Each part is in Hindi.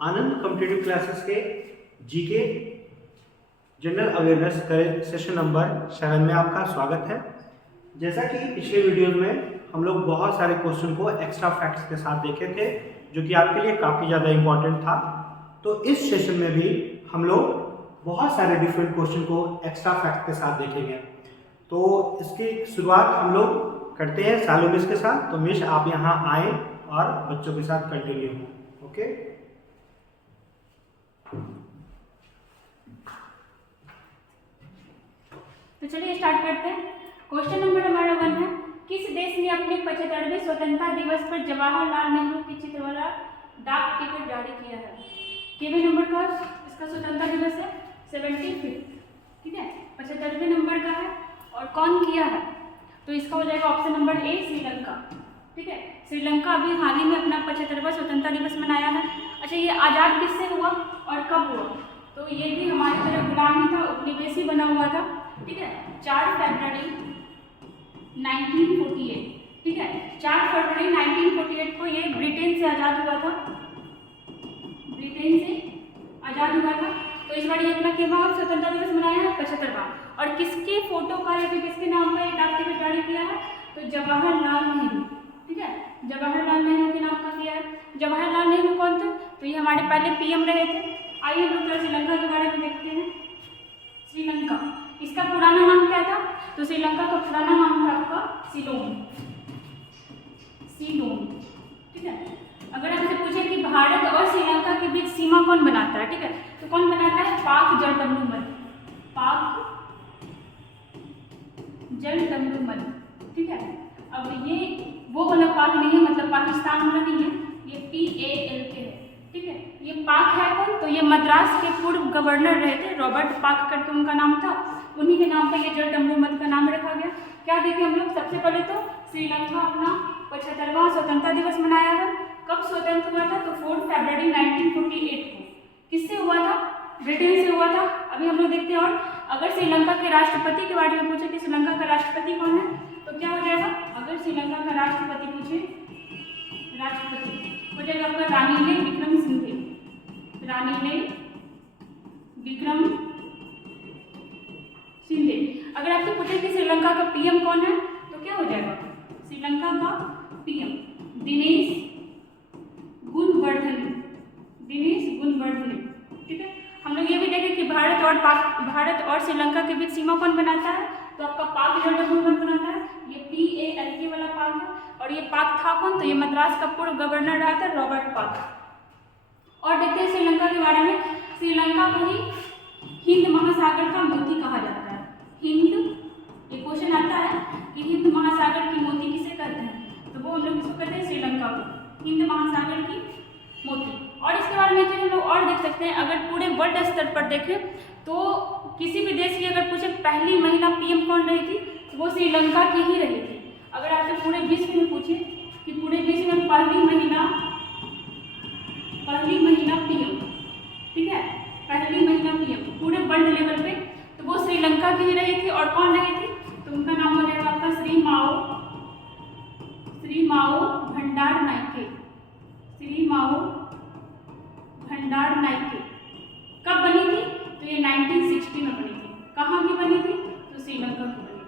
आनंद कॉम्पिटिटिव क्लासेस के GK general awareness session number 7 में आपका स्वागत है। जैसा कि पिछले वीडियोस में हम लोग बहुत सारे क्वेश्चन को एक्स्ट्रा फैक्ट्स के साथ देखे थे, जो कि आपके लिए काफ़ी ज़्यादा इम्पोर्टेंट था। तो इस सेशन में भी हम लोग बहुत सारे डिफरेंट क्वेश्चन को एक्स्ट्रा फैक्ट के साथ देखेंगे। तो इसकी शुरुआत हम लोग करते हैं सालो मिस के साथ। तो मिस आप यहाँ आए और बच्चों के साथ कंटिन्यू हो। ओके, तो चलिए स्टार्ट करते हैं। क्वेश्चन नंबर हमारा 1 है, किस देश ने अपने 75वें स्वतंत्रता दिवस पर जवाहरलाल नेहरू के चित्र वाला डाक टिकट जारी किया है? केवे नंबर का इसका स्वतंत्रता दिवस है 75, ठीक है, 75वें नंबर का है। और कौन किया है? तो इसका हो जाएगा ऑप्शन नंबर ए, श्रीलंका। ठीक है, श्रीलंका अभी हाल ही में अपना 75वां स्वतंत्रता दिवस मनाया है। अच्छा, ये आज़ाद किससे हुआ और कब हुआ? तो ये भी हमारी तरह गुलाम ही था, उपनिवेशी बना हुआ था। ठीक है, 4 फरवरी 1948। ठीक है, 4 फरवरी 1948 को ये ब्रिटेन से आज़ाद हुआ था, ब्रिटेन से आज़ाद हुआ था। तो इस बार ये अपना कितना स्वतंत्रता दिवस मनाया है? 75वां। और किसके फोटो का या फिर किसके नाम का ये डाक टिकट जारी किया है? तो जवाहरलाल नेहरू। ठीक है, जवाहरलाल नेहरू के नाम का किया है। जवाहरलाल नेहरू कौन थे? तो ये हमारे पहले पीएम रहे थे। आइए हम लोग श्रीलंका के बारे में देखते हैं। श्रीलंका, इसका पुराना नाम क्या था? तो श्रीलंका का पुराना नाम था आपका सिलोन, सिलोन। ठीक है, अगर आपसे पूछे कि भारत और श्रीलंका के बीच सीमा कौन बनाता है, ठीक है, तो कौन बनाता है? पाक जलदमनू, पाक जलदमनू। ठीक है, अब ये वो वाला पाक नहीं है, मतलब पाकिस्तान वाला नहीं है, ये PALK है। ठीक है, ये पाक है कौन? तो ये मद्रास के पूर्व गवर्नर रहे थे, रॉबर्ट पाक करके उनका नाम था। उन्हीं के नाम पर ये जलदमनू का नाम रखा गया। क्या देखें हम लोग? सबसे पहले तो श्रीलंका अपना 75वां स्वतंत्रता दिवस मनाया है। कब स्वतंत्र हुआ था? तो 4 फरवरी 1948 को। किससे हुआ था? ब्रिटेन से हुआ था। अभी हम लोग देखते हैं। और अगर श्रीलंका के राष्ट्रपति के बारे में पूछे कि श्रीलंका का राष्ट्रपति कौन है, तो क्या हो जाएगा? अगर श्रीलंका का राष्ट्रपति पूछे, राष्ट्रपति हो जाएगा आपका रानिले विक्रमसिंघे, रानिले विक्रमसिंघे। अगर आपसे पूछे कि श्रीलंका का पीएम कौन है, तो क्या हो जाएगा? श्रीलंका का पीएम दिनेश गुणवर्धने, दिनेश गुणवर्धने। ठीक है, हम लोग ये भी देखें कि भारत और श्रीलंका के बीच सीमा कौन बनाता है? तो आपका पाक जलदमनू कौन बनाता है? ये PALK वाला पाक है। और ये पाक था कौन? तो ये मद्रास का पूर्व गवर्नर रहा था, रॉबर्ट पाक। और देखते हैं श्रीलंका के बारे में। श्रीलंका को ही हिंद महासागर का मोती कहा जाता है। हिंद, ये क्वेश्चन आता है कि हिंद महासागर की मोती किसे कहते हैं, तो वो हम लोग किसको कहते हैं? श्रीलंका को हिंद महासागर की मोती। और इसके बारे में हम लोग और देख सकते हैं। अगर पूरे वर्ल्ड स्तर पर देखें तो किसी भी देश की अगर पूछे पहली महिला पीएम कौन रही थी, तो वो श्रीलंका की ही रही थी। अगर आपसे पूरे विश्व में पूछे कि पूरे विश्व में पहली महिला पीएम, ठीक है, पहली महिला पीएम पूरे वर्ल्ड लेवल पे, तो वो श्रीलंका की ही रही थी। और कौन रही थी? तो उनका नाम हो जाएगा आपका श्री माओ भंडारनाइके, श्री माओ भंडारनाइके। कब बनी थी? तो ये 1960 में बनी थी। कहाँ की बनी थी? तो श्रीलंका की बनी थी।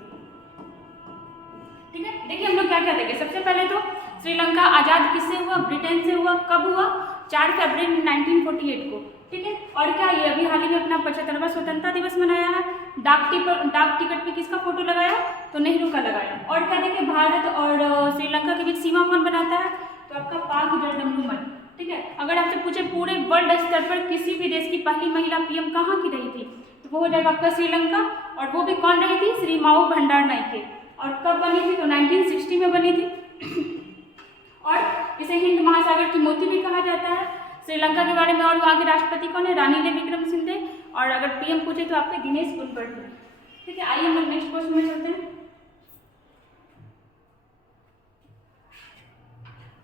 ठीक है, देखिए हम लोग क्या क्या देखें। सबसे पहले तो श्रीलंका आज़ाद किससे हुआ? ब्रिटेन से हुआ। कब हुआ? 4 फरवरी 1948 को। ठीक है, और क्या ये अभी हाल ही में अपना 75वां स्वतंत्रता दिवस मनाया है। डाक टिकट पे किसका फोटो लगाया? तो नेहरू का लगाया। और क्या देखें, भारत और श्रीलंका के बीच सीमा कौन बनाता है? तो आपका पाक जलदमनू। ठीक है, अगर आपसे पूछे पूरे वर्ल्ड स्तर पर किसी भी देश की पहली महिला पीएम कहाँ की रही थी, तो वो हो जाएगा आपका श्रीलंका। और वो भी कौन रही थी? श्री माओ भंडारनाइके। और कब बनी थी? तो 1960 में बनी थी। और इसे हिंद महासागर की मोती भी कहा जाता है। श्रीलंका के बारे में और वहाँ के राष्ट्रपति कौन है? रानिले विक्रमसिंघे। और अगर पीएम पूछे तो आपके दिनेश गुणवर्धने। ठीक है, आइए हम लोग नेक्स्ट क्वेश्चन में चलते हैं।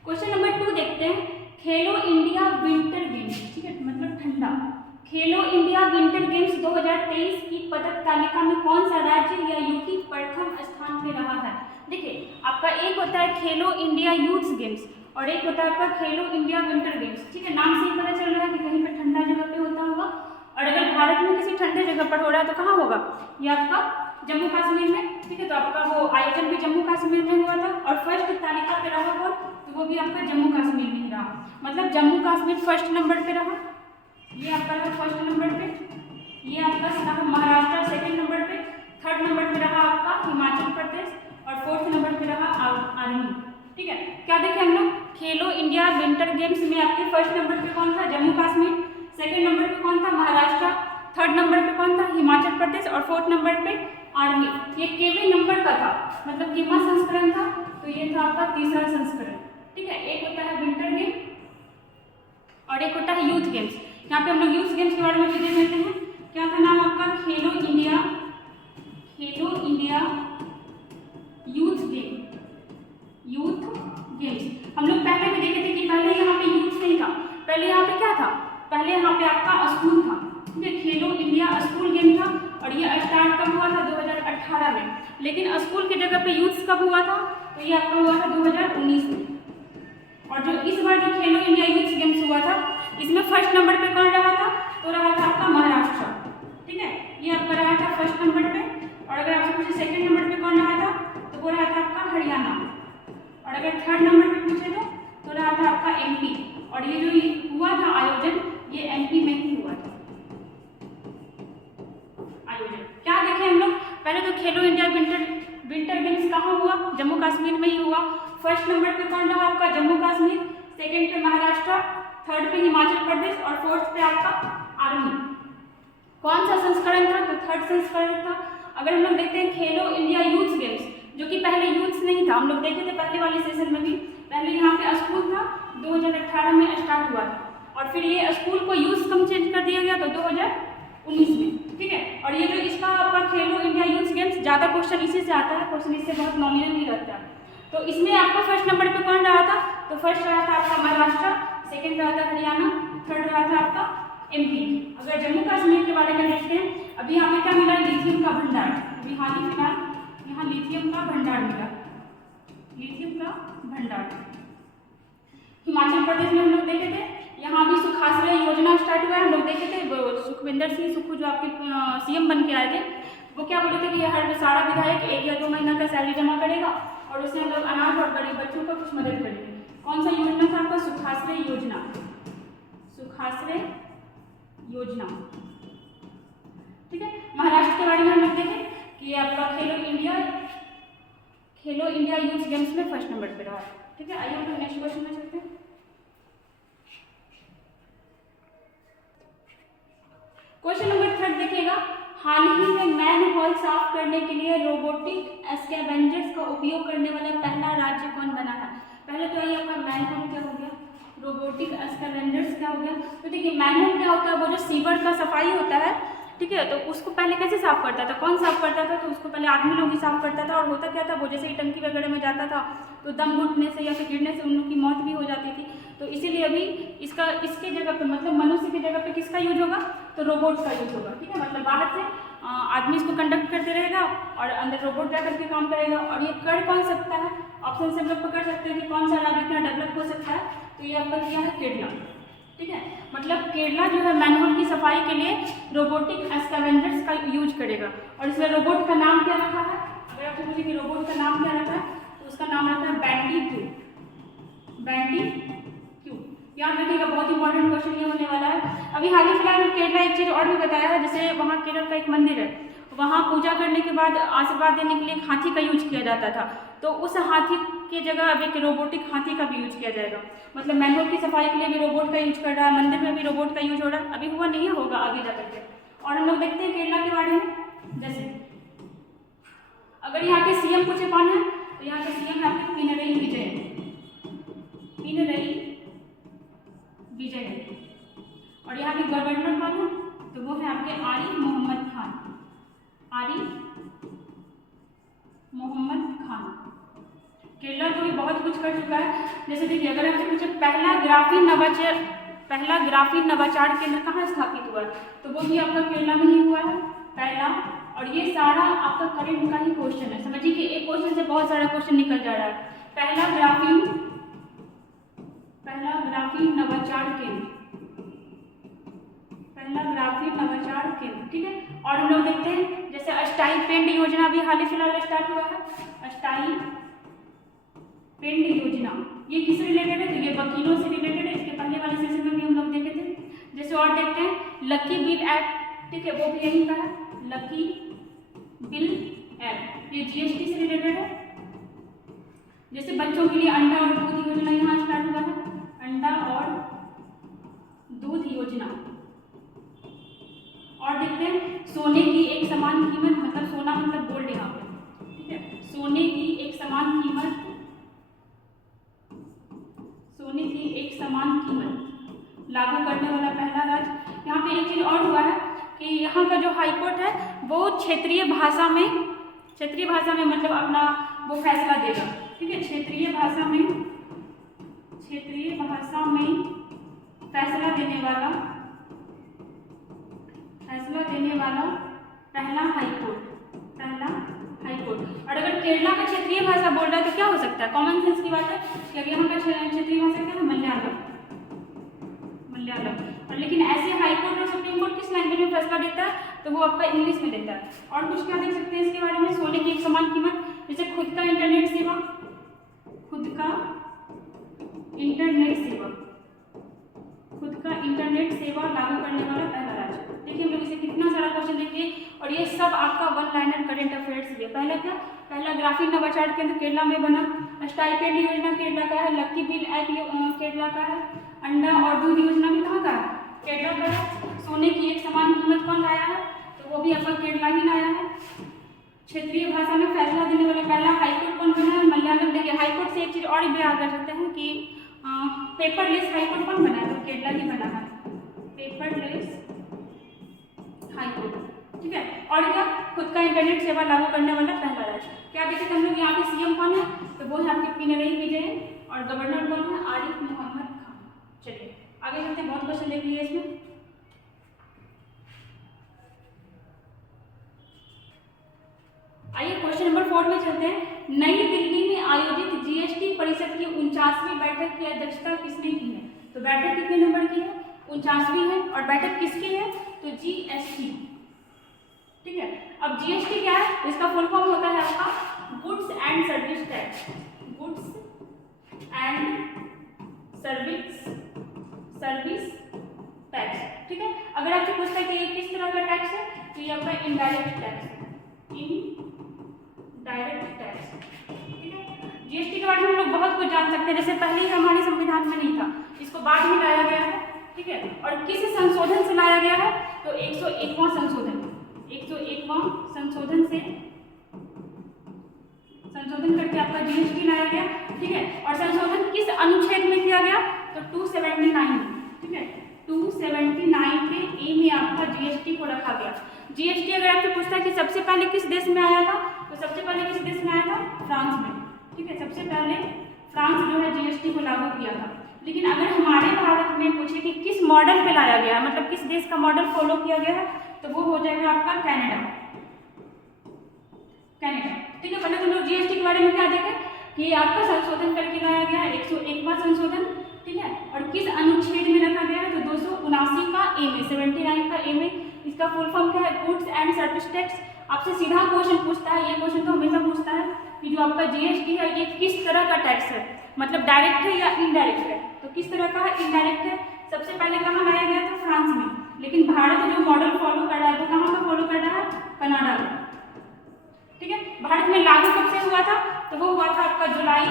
क्वेश्चन नंबर 2 देखते हैं। खेलो इंडिया विंटर गेम्स, ठीक है, मतलब ठंडा। खेलो इंडिया विंटर गेम्स 2023 की पदक तालिका में कौन सा राज्य या यूटी प्रथम स्थान पे रहा है? देखिए, आपका एक होता है खेलो इंडिया यूथ गेम्स और एक होता है आपका खेलो इंडिया विंटर गेम्स। ठीक है, नाम से ही पता चल रहा है कि कहीं पर ठंडा जगह पे होता होगा, और अगर भारत में किसी ठंडे जगह पर हो रहा है तो कहाँ होगा, ये आपका जम्मू कश्मीर में। ठीक है, तो आपका वो आयोजन भी जम्मू कश्मीर में हुआ था, और फर्स्ट तालिका पे रहा कौन, तो वो भी आपका जम्मू कश्मीर में ही रहा, मतलब जम्मू कश्मीर फर्स्ट नंबर पे रहा, ये आपका रहा फर्स्ट नंबर पे। ये आपका रहा महाराष्ट्र सेकंड नंबर पे, थर्ड नंबर पे रहा आपका हिमाचल प्रदेश, और फोर्थ नंबर पे रहा आर्मी। ठीक है, क्या देखें हम लोग, खेलो इंडिया विंटर गेम्स में आपके फर्स्ट नंबर पे कौन था, जम्मू कश्मीर, सेकंड नंबर पे कौन था, महाराष्ट्र, थर्ड नंबर पे कौन था, हिमाचल प्रदेश, और फोर्थ नंबर पे आर्मी। ये केवी नंबर का था, मतलब कितना संस्करण था, तो ये था आपका तीसरा संस्करण। ठीक है, एक होता है विंटर गेम और एक होता है यूथ गेम्स। यहाँ पे हम लोग यूथ गेम्स के बारे में चीजें लेते हैं। क्या था नाम आपका, खेलो इंडिया यूथ गेम्स। हम लोग पहले भी देखे थे कि पहले यहाँ पे यूथ नहीं था, पहले यहाँ पे क्या था, पहले यहाँ पे आपका स्कूल था। ठीक है, खेलो इंडिया स्कूल गेम था, और ये स्टार्ट कब हुआ था, 2018 में। लेकिन स्कूल की जगह पे यूथ कब हुआ था, तो ये आपका हुआ था 2019 में। और जो इस बार जो खेलो इंडिया यूथ गेम्स हुआ था, इसमें फर्स्ट नंबर पे कौन रहा था, तो रहा था आपका महाराष्ट्र। ठीक है, ये आपका रहा था फर्स्ट नंबर पे। और अगर आपसे पूछे सेकंड नंबर पे कौन रहा था, तो वो रहा था आपका हरियाणा। और अगर थर्ड नंबर पे पूछे तो रहा था आपका एमपी। और ये जो हुआ था आयोजन, ये एमपी में ही हुआ था आयोजन। क्या देखें हम लोग, पहले तो खेलो इंडिया विंटर गेम्स कहाँ हुआ, जम्मू कश्मीर में ही हुआ। फर्स्ट नंबर पे कौन रहा आपका, जम्मू कश्मीर, सेकंड पे महाराष्ट्र, थर्ड पे हिमाचल प्रदेश, और फोर्थ पे आपका आर्मी। कौन सा संस्करण था, तो थर्ड संस्करण था। अगर हम लोग देखते हैं खेलो इंडिया यूथ गेम्स, जो कि पहले यूथ नहीं था, हम लोग देखे थे पहले वाले सेशन में भी, पहले यहाँ पे स्कूल था, 2018 में स्टार्ट हुआ था, और फिर ये स्कूल को यूथ कम चेंज कर दिया गया तो 2019 में। ठीक है, और ये जो इसका आपका खेलो इंडिया यूथ गेम्स, ज़्यादा क्वेश्चन इसी से आता है, क्वेश्चन इससे बहुत नॉमिनल ही रहता है। तो इसमें आपका फर्स्ट नंबर पे कौन रहा था, तो फर्स्ट रहा था आपका महाराष्ट्र, सेकंड रहा था हरियाणा, थर्ड रहा था आपका एमपी। अगर जम्मू कश्मीर के बारे में देखते हैं, अभी यहाँ पे क्या मिला, लिथियम का भंडार। अभी हाल ही फिलहाल यहाँ लिथियम का भंडार मिला, लिथियम का भंडार। हिमाचल प्रदेश में हम लोग देखे थे, यहाँ भी सुखाश्रय योजना स्टार्ट हुआ है। हम लोग देखे थे सुखविंदर सिंह सुक्खू जो आपके सीएम बन के आए थे, वो क्या बोले थे कि हर सारा विधायक 1 या 2 महीना का सैलरी जमा करेगा, और उसमें हम लोग अनाथ और गरीब बच्चों को कुछ मदद करेंगे। कौन सा योजना था आपका, सुखाश्रय योजना, सुखाश्रय योजना। ठीक है, महाराष्ट्र के बारे में हम लोग देखें कि आपका खेलो इंडिया यूथ गेम्स में फर्स्ट नंबर पे रहा। ठीक है, आइए हम लोग नेक्स्ट क्वेश्चन में चलते हैं। क्वेश्चन नंबर 3 देखिएगा, हाल ही में मैन होल साफ करने के लिए रोबोटिक स्कैवेंजर्स का उपयोग करने वाला पहला राज्य कौन बना है। पहले तो ये आपका मैन होल क्या हो गया, रोबोटिक स्कैवेंजर्स क्या हो गया। तो देखिए मैन होल क्या होता है, वो जो सीवर का सफाई होता है, ठीक है, तो उसको पहले कैसे साफ करता था, कौन साफ करता था, तो उसको पहले आदमी लोग ही साफ करता था। और होता क्या था, वो जैसे ही टंकी वगैरह में जाता था तो दम घुटने से या फिर गिरने से उन लोग की मौत भी हो जाती थी। तो इसीलिए अभी इसके जगह पे, मतलब मनुष्य की जगह पे किसका यूज होगा, तो रोबोट का यूज होगा। ठीक है, मतलब बाहर से आदमी इसको कंडक्ट करते रहेगा और अंदर रोबोट जा करके काम करेगा। और ये कर कौन सकता है, ऑप्शन से हम लोग पकड़ सकते हैं कि कौन सा राज्य इतना डेवलप हो सकता है, तो ये आपका क्या है, केरला। ठीक है, मतलब केरला जो है मैनहोल की सफाई के लिए रोबोटिक स्कैवेंजर्स का यूज करेगा। और इसमें रोबोट का नाम क्या रखा है, अगर आपसे पूछे कि रोबोट का नाम क्या रखा है, तो उसका नाम रखा है बैंडी क्यू। याद रखिएगा, बहुत इंपॉर्टेंट क्वेश्चन ये होने वाला है। अभी हाल ही फिलहाल केरला एक चीज़ और भी बताया है, जैसे वहाँ केरल का एक मंदिर है, वहाँ पूजा करने के बाद आशीर्वाद देने के लिए एक हाथी का यूज किया जाता था। तो उस हाथी की जगह अब एक रोबोटिक हाथी का भी यूज किया जाएगा। मतलब मैनहोल की सफाई के लिए भी रोबोट का यूज कर रहा है, मंदिर में भी रोबोट का यूज हो रहा है, अभी हुआ नहीं है, होगा आगे जा करके। और हम लोग देखते हैं केरला के बारे में, जैसे अगर यहाँ के सीएम पूछे कौन है, तो यहाँ के सीएम है आपके पिनरई विजय। और यहाँ के गवर्नर कौन है, तो वो है आपके आरिफ मोहम्मद खान। केरला तो ये बहुत कुछ कर चुका है। जैसे देखिए, अगर आपसे पूछे पहला ग्राफीन नवाचार केंद्र कहाँ स्थापित हुआ है, तो वो भी आपका केरला में ही हुआ है पहला। और ये सारा आपका करंट का ही क्वेश्चन है, समझिए कि एक क्वेश्चन से बहुत सारा क्वेश्चन निकल जा रहा है। पहला पहला ग्राफीन नवाचार केंद्र, पहला ग्राफीन नवाचार केंद्र, ठीक है। और हम लोग देखते हैं जैसे अस्थाई पेंड योजना भी हाल ही फिलहाल स्टार्ट हुआ है, अस्थाई पेंड योजना, ये किससे रिलेटेड है? तो ये वकीलों से रिलेटेड है, इसके पहले वाले सेशन में भी हम लोग देखे थे। जैसे और देखते हैं लकी बिल एक्ट, ठीक है, वो भी यही का है, लकी बिल एक्ट, ये जीएसटी से रिलेटेड है। जैसे बच्चों के लिए अंडा और दूध योजना यहाँ स्टार्ट हुआ है, अंडा और दूध योजना। और देखते हैं सोने की एक समान कीमत, मतलब सोना मतलब गोल्ड यहाँ पे, ठीक है, सोने की एक समान कीमत, सोने की एक समान कीमत लागू करने वाला पहला राज्य। यहाँ पे एक चीज और हुआ है कि यहाँ का जो हाईकोर्ट है वो क्षेत्रीय भाषा में मतलब अपना वो फैसला देगा, ठीक है, क्षेत्रीय भाषा में फैसला देने वाला पहला हाईकोर्ट। और अगर केरला का क्षेत्रीय भाषा बोल रहा है तो क्या हो सकता है? कॉमन सेंस की बात है कि यहाँ का क्षेत्रीय भाषा क्या है? मलयालम। और लेकिन ऐसे हाईकोर्ट और सुप्रीम कोर्ट किस लैंग्वेज में फैसला देता है? तो वो आपका इंग्लिश में देता है। और कुछ क्या देख सकते हैं इसके बारे में? सोने की एक समान कीमत, जैसे खुद का इंटरनेट सेवा लागू करने वाला पहला राज्य। देखिए हम लोग इसे कितना सारा क्वेश्चन देखिए, और ये सब आपका वन लाइनर करंट अफेयर्स है। पहला क्या? पहला ग्राफीन नवाचार केंद्र केरला में बना, स्टाइपेंड योजना केरला का है, लकी बिल एक्ट केरला का है, अंडा और दूध योजना भी कहाँ का है? केरला का है। सोने की एक समान कीमत कौन लाया है? तो वो भी आपका केरला ही लाया है। क्षेत्रीय भाषा में फैसला देने वाला पहला हाईकोर्ट कौन बना है? मलयालम। देखिए हाईकोर्ट से एक चीज और भी याद कर सकते हैं कि पेपरलेस हाईकोर्ट कौन बना है? तो केरला ही बना है, पेपरलेस हाईकोर्ट, ठीक है। और क्या? खुद का इंटरनेट सेवा लागू करने वाला पहला राज्य। क्या देखे हम लोग यहाँ पे सीएम कौन है? तो वो है आपके पिनरई विजयन, और गवर्नर कौन है? आरिफ मोहम्मद खान। चलिए आगे चलते हैं, बहुत क्वेश्चन देख लिए इसमें। आइए क्वेश्चन नंबर 4 में चलते हैं। नई दिल्ली में आयोजित जीएसटी परिषद की 49वीं बैठक की अध्यक्षता किसने की है? तो बैठक कितने नंबर की है? 49वीं है। और बैठक किसकी है? तो जीएसटी, ठीक है। अब जीएसटी क्या है? इसका फुल फॉर्म होता है आपका goods and service tax, goods and service tax, ठीक है। अगर आपसे पूछता है कि ये किस तरह का टैक्स है, तो ये आपका इनडायरेक्ट टैक्स है, इनडायरेक्ट टैक्स, ठीक है। जीएसटी के बारे में हम लोग बहुत कुछ जान सकते हैं, जैसे पहले ही हमारे संविधान में नहीं था, इसको बाद में लाया गया है, ठीक है। और किस संशोधन से लाया गया है? तो 101वां संशोधन, 101वां संशोधन से संशोधन करके आपका जीएसटी लाया गया, ठीक है। और संशोधन किस अनुच्छेद में किया गया? तो 279, ठीक है, 279 के ए में आपका जीएसटी को रखा गया। जीएसटी अगर आपसे पूछता है कि सबसे पहले किस देश में आया था, तो सबसे पहले किस देश में आया था? फ्रांस में, ठीक है। सबसे पहले फ्रांस जो है जीएसटी को लागू किया था। लेकिन अगर हमारे भारत में पूछे कि किस मॉडल पे लाया गया, मतलब किस देश का मॉडल फॉलो किया गया है, तो वो हो जाएगा आपका कनाडा, ठीक है। पहले तो लोग जीएसटी के बारे में क्या देखें कि आपका संशोधन करके लाया गया है, 101वां संशोधन, ठीक है। और किस अनुच्छेद में रखा गया है? तो 279 का ए में, 79 का ए में। इसका फुल फॉर्म क्या है? Goods and service tax. आपसे सीधा क्वेश्चन पूछता है, ये क्वेश्चन तो हमेशा पूछता है कि जो आपका जीएसटी है ये किस तरह का टैक्स है, मतलब डायरेक्ट है या इनडायरेक्ट है। तो किस तरह का है? इनडायरेक्ट है। सबसे पहले कहाँ लाया गया था? फ्रांस में। लेकिन भारत जो मॉडल फॉलो कर रहा है, तो कहाँ का फॉलो कर रहा है? कनाडा में, ठीक है। भारत में लागू कब से हुआ था? तो वो हुआ था आपका 1 जुलाई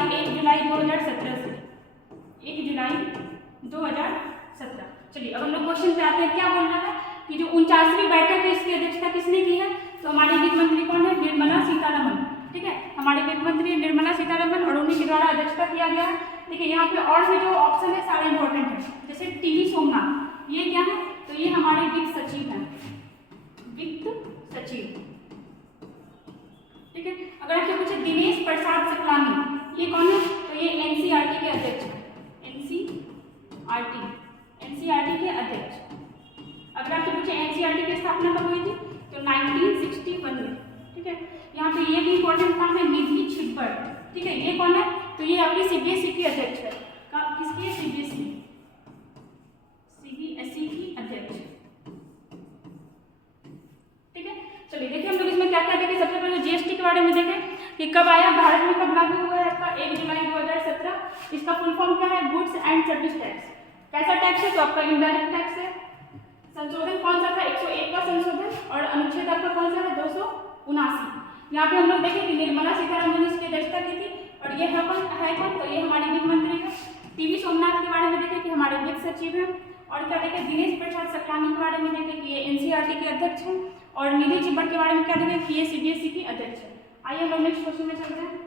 2017 से, 1 जुलाई 2017। चलिए अब हम लोग क्वेश्चन पे आते हैं। क्या बोल रहा है कि जो 49वीं बैठक है इसकी अध्यक्षता किसने की है? तो हमारी वित्त मंत्री कौन है? निर्मला सीतारमण, ठीक है। हमारे वित्त मंत्री निर्मला सीतारमण, और उन्हीं के द्वारा अध्यक्षता किया गया है। देखिए यहाँ पे और भी जो ऑप्शन है सारे इंपॉर्टेंट है, जैसे टीवी सोमनाथ, ये क्या है? तो ये हमारे वित्त सचिव हैं, वित्त सचिव, ठीक है। अगर आपसे पूछे दिनेश प्रसाद सकलानी, ये कौन है? तो ये एनसीईआरटी के अध्यक्ष हैं, एनसीईआरटी के अध्यक्ष। अगर आपसे पूछे एनसीईआरटी की स्थापना कब हुई थी? तो 1961 में, ठीक है। यहाँ पे ये भी इंपॉर्टेंट काम है, निधि छिब्बर, ठीक है। ये कौन है? तो ये आपकी सीबीएसई की अध्यक्ष है, किसकी है? सीबीएसई की अध्यक्ष। ठीक है, चलिए देखिए हम लोग इसमें क्या क्या देखें। सबसे पहले जीएसटी के बारे में देखें कि कब आया, भारत में कब लागू हुआ है आपका 1 जुलाई 2017। इसका फुल फॉर्म क्या है? Goods and service tax. कैसा टैक्स है? तो आपका इनडायरेक्ट टैक्स है। संशोधन कौन सा था? 101 का संशोधन। और अनुच्छेद आपका कौन सा है? 279। यहाँ पे हम लोग देखें कि निर्मला सीतारमण ने इसकी अध्यक्षता की थी। और ये है कौन? तो ये हमारी वित्त मंत्री है। टीवी सोमनाथ के बारे में देखें कि हमारे वित्त सचिव हैं। और क्या देखें? दिनेश प्रसाद सकलानी के बारे में देखें कि ये एनसीईआरटी के अध्यक्ष हैं। और निधि चिब्बड़ के बारे में क्या देखें कि ये सीबीएसई की अध्यक्ष है। आइए हम लोग नेक्स्ट क्वेश्चन में चलते हैं।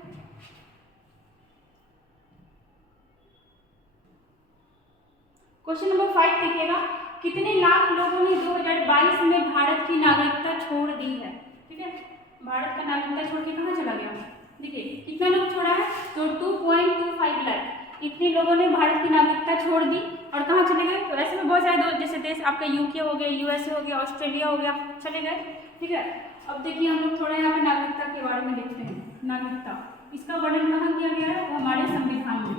क्वेश्चन नंबर 5 देखिएगा, कितने लाख लोगों ने 2022 में भारत की नागरिकता छोड़ दी है? ठीक है, भारत का नागरिकता छोड़ के कहाँ चला गया? देखिए कितना लोग छोड़ा है? तो 2.25 लाख इतने लोगों ने भारत की नागरिकता छोड़ दी। और कहाँ चले गए? तो ऐसे में बहुत सारे जैसे देश आपका यूके हो गया, यूएसए हो गया, ऑस्ट्रेलिया हो गया, चले गए। ठीक है, अब देखिए हम लोग थोड़ा यहाँ पे नागरिकता के बारे में देखते हैं। नागरिकता इसका वर्णन कहाँ किया गया है? तो हमारे संविधान में।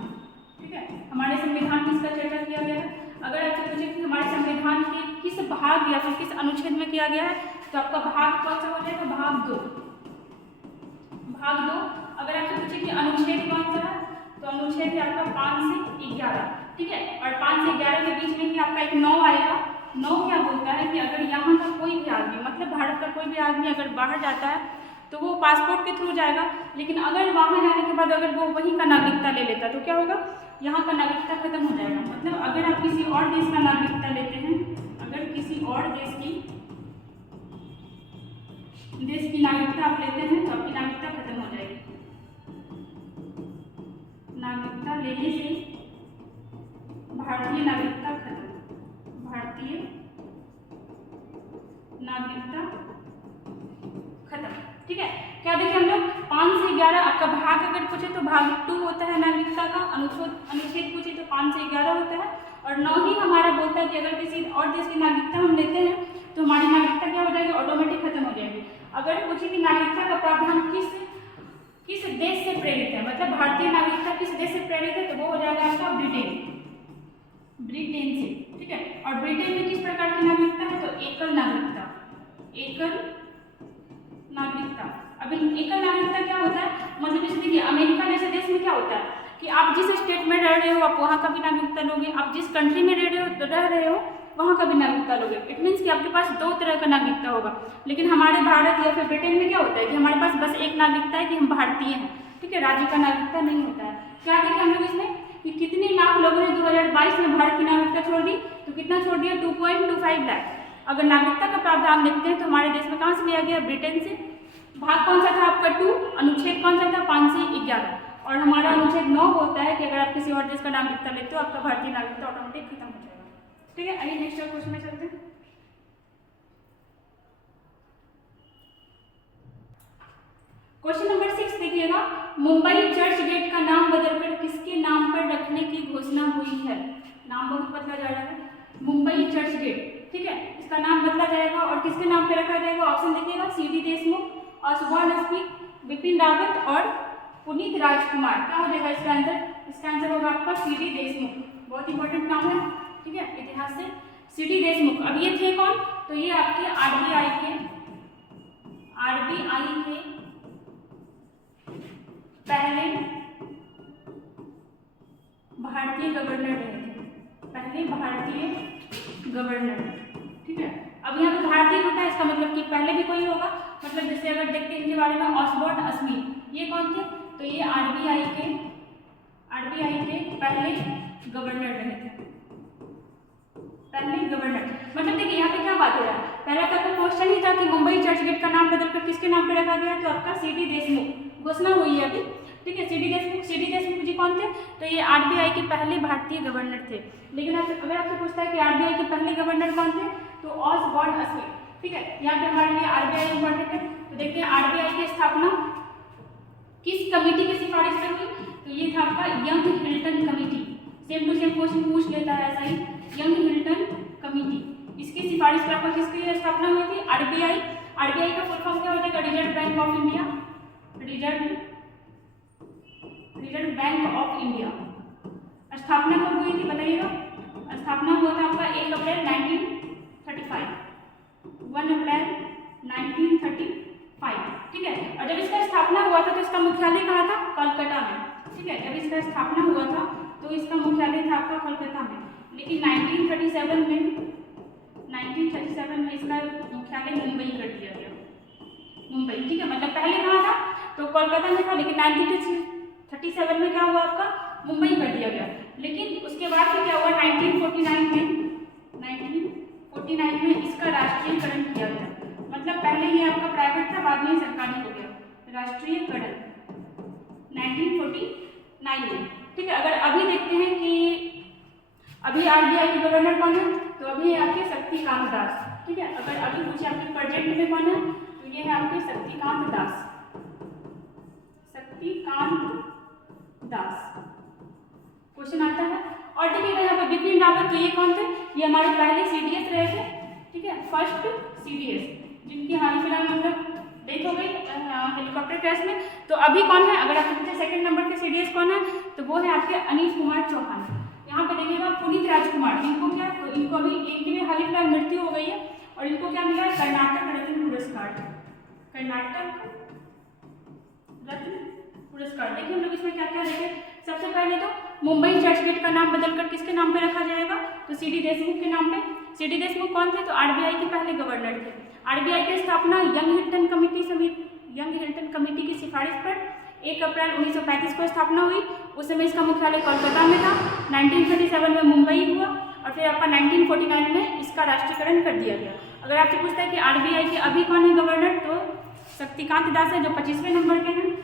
ठीक है, हमारे संविधान में इसका चर्चा किया गया है। अगर आपसे पूछे कि हमारे संविधान के किस भाग या फिर किस अनुच्छेद में किया गया है, तो आपका भाग कौन सा हो जाएगा? भाग 2। भाग 2। अगर आपसे पूछे कि अनुच्छेद कौन सा है, तो अनुच्छेद है आपका 5 से 11। ठीक है, और 5 से 11 के बीच में ही आपका एक 9 आएगा। 9 क्या बोलता है कि अगर यहाँ का कोई भी आदमी, मतलब भारत का कोई भी आदमी अगर बाहर जाता है तो वो पासपोर्ट के थ्रू जाएगा। लेकिन अगर वहाँ जाने के बाद अगर वो वहीं का नागरिकता ले लेता तो क्या होगा? यहाँ का नागरिकता खत्म हो जाएगा। मतलब अगर आप किसी और देश का नागरिकता लेते हैं, अगर किसी और देश की नागरिकता आप लेते हैं तो आपकी नागरिकता खत्म हो जाएगी। नागरिकता लेने से भारतीय नागरिकता खत्म। भारतीय नागरिकता खत्म। ठीक है, क्या देखिए हम लोग 5 से 11 आपका भाग अगर पूछे तो भाग 2 होता है नागरिकता का। अनुच्छेद पूछे तो 5 से 11 होता है। और 9 ही हमारा बोलता है कि अगर किसी और देश की नागरिकता हम लेते हैं तो हमारी नागरिकता क्या हो जाएगी? ऑटोमेटिक खत्म हो जाएगी। अगर पूछे कि नागरिकता का प्रावधान किस देश से प्रेरित है, मतलब भारतीय नागरिकता किस देश से प्रेरित है, तो वो हो जाएगा आपका ब्रिटेन से। ठीक है, और ब्रिटेन में किस प्रकार की नागरिकता है? तो एकल नागरिकता। अब एकल नागरिकता क्या होता है? मतलब जैसे देखिए अमेरिका जैसे देश में क्या होता है कि आप जिस स्टेट में रह रहे हो आप वहाँ का भी नागरिकता लोगे, आप जिस कंट्री में रह रहे हो वहाँ का भी नागरिकता लोगे। इट मीन्स कि आपके पास 2 तरह का नागरिकता होगा। लेकिन हमारे भारत या फिर ब्रिटेन में क्या होता है कि हमारे पास बस एक नागरिकता है कि हम भारतीय हैं। ठीक है, राज्य का नागरिकता नहीं होता है। क्या देखें हम लोग इसमें कि कितने लाख लोगों ने 2022 में भारत की नागरिकता छोड़ दी? तो कितना छोड़ दिया? 2.25 लाख। अगर नागरिकता का प्रावधान देखते हैं तो हमारे देश में कहाँ से लिया गया? ब्रिटेन से। भाग कौन सा था आपका? 2। अनुच्छेद कौन सा था? 5 से 11। और हमारा अनुच्छेद 9 होता है कि अगर आप किसी और देश का नागरिकता लेते हो आपका भारतीय नागरिकता ऑटोमेटिक खत्म हो जाएगा। ठीक है, आइए नेक्स्ट क्वेश्चन में चलते हैं। क्वेश्चन नंबर 6 देखिएगा, मुंबई चर्च गेट का नाम बदलकर किसके नाम पर रखने की घोषणा हुई है? नाम बहुत बदला जा रहा है। मुंबई चर्च गेट, ठीक है, इसका नाम बदला जाएगा और किसके नाम पर रखा जाएगा? ऑप्शन देखिएगा, सीडी देशमुख, सुभाष स्मिथ, बिपिन रावत और पुनीत राजकुमार। क्या हो जाएगा इसका आंसर? इसका आंसर होगा आपका सीडी देशमुख। बहुत इंपॉर्टेंट नाम है। ठीक है, इतिहास से सीडी देशमुख। अब ये थे कौन? तो ये आपके आरबीआई के पहले भारतीय गवर्नर रहे थे। पहले भारतीय गवर्नर। ठीक है, अब यहाँ पे भारतीय होता है, इसका मतलब कि पहले भी कोई होगा। मतलब जैसे अगर देखते हैं इनके बारे में, ऑसबोर्न स्मिथ, ये कौन थे? तो ये आरबीआई के पहले गवर्नर रहे थे। पहले गवर्नर, मतलब देखिए यहाँ पे क्या बात हो रहा है? पहला तो आपका क्वेश्चन ही था कि मुंबई चर्च गेट का नाम बदलकर किसके नाम पे रखा गया, तो आपका सीडी देशमुख। घोषणा हुई है अभी। ठीक है, सीडी देशमुख जी कौन थे? तो ये आरबीआई के पहले भारतीय गवर्नर थे। लेकिन अगर आपसे पूछता है कि आरबीआई के पहले गवर्नर कौन थे, तो ऑसबोर्न स्मिथ। ठीक है, यहाँ पे हमारे लिए आरबीआई इंपॉर्टेंट है। तो देखते हैं आरबीआई की स्थापना किस कमेटी की सिफारिश से हुई? तो ये था आपका Young Hilton committee. Same to same question पूछ लेता है ऐसा ही, यंग हिल्टन कमेटी। इसकी सिफारिश पर आपको किसकी स्थापना हुई थी? आरबीआई। आरबीआई का फुल फॉर्म क्या हो जाएगा? Reserve bank of India. Reserve bank of India. स्थापना कब हुई थी बताइएगा। स्थापना हुआ था आपका 1 अप्रैल 1935, 1 अप्रैल 1935, ठीक है। और जब इसका स्थापना हुआ था तो इसका मुख्यालय कहाँ था? कोलकाता में, ठीक है। जब इसका स्थापना हुआ था तो इसका मुख्यालय था आपका कोलकाता में, लेकिन 1937 में इसका मुख्यालय मुंबई कर दिया गया, मुंबई, ठीक है। मतलब पहले कहाँ था? तो कोलकाता में था, लेकिन 1937 में क्या हुआ आपका? मुंबई कर दिया गया। लेकिन उसके बाद फिर क्या हुआ? 1949 में इसका राष्ट्रीयकरण किया गया। मतलब पहले ये आपका प्राइवेट था, बाद में सरकारी हो गया। राष्ट्रीयकरण 1949 में, ठीक है। अगर अभी देखते हैं कि अभी RBI के गवर्नर कौन है, तो अभी है आपके शक्तिकांत दास, ठीक है। अगर अभी पूछे आपके प्रेजेंट में कौन है, तो ये है आपके शक्तिकांत दास, शक्तिकांत दास। क्वेश्चन आता है। और देखिएगा यहाँ पर बिपिन रावत, तो ये कौन थे? ये हमारे पहले CDS रहे थे, ठीक है, फर्स्ट CDS, जिनकी हाल ही फिलहाल मतलब डेथ हो गई हेलीकॉप्टर क्रैश में। तो अभी कौन है? अगर आपके पूछे सेकंड नंबर के CDS कौन है, तो वो है आपके अनिल कुमार चौहान। यहाँ पे देखिएगा पुनीत राजकुमार, इनको क्या, तो इनको अभी इनकी भी हाल ही फिलहाल मृत्यु हो गई है और इनको क्या मिला है? कर्नाटक रत्न पुरस्कार, कर्नाटक रत्न पुरस्कार। देखिए हम लोग इसमें क्या क्या देखें। सबसे पहले तो मुंबई चर्चगेट का नाम बदलकर किसके नाम पे रखा जाएगा? तो CD देशमुख के नाम पे। CD देशमुख कौन थे? तो RBI के पहले गवर्नर थे। RBI की स्थापना यंग हिल्टन कमेटी की सिफारिश पर 1 अप्रैल 1935 को स्थापना हुई। उस समय इसका मुख्यालय कोलकाता में था। 1937 में मुंबई हुआ और फिर आपका 1949 में इसका राष्ट्रीयकरण कर दिया गया। अगर आपसे पूछता है कि RBI के अभी कौन है गवर्नर, तो शक्तिकांत दास है, जो 25वें नंबर के हैं।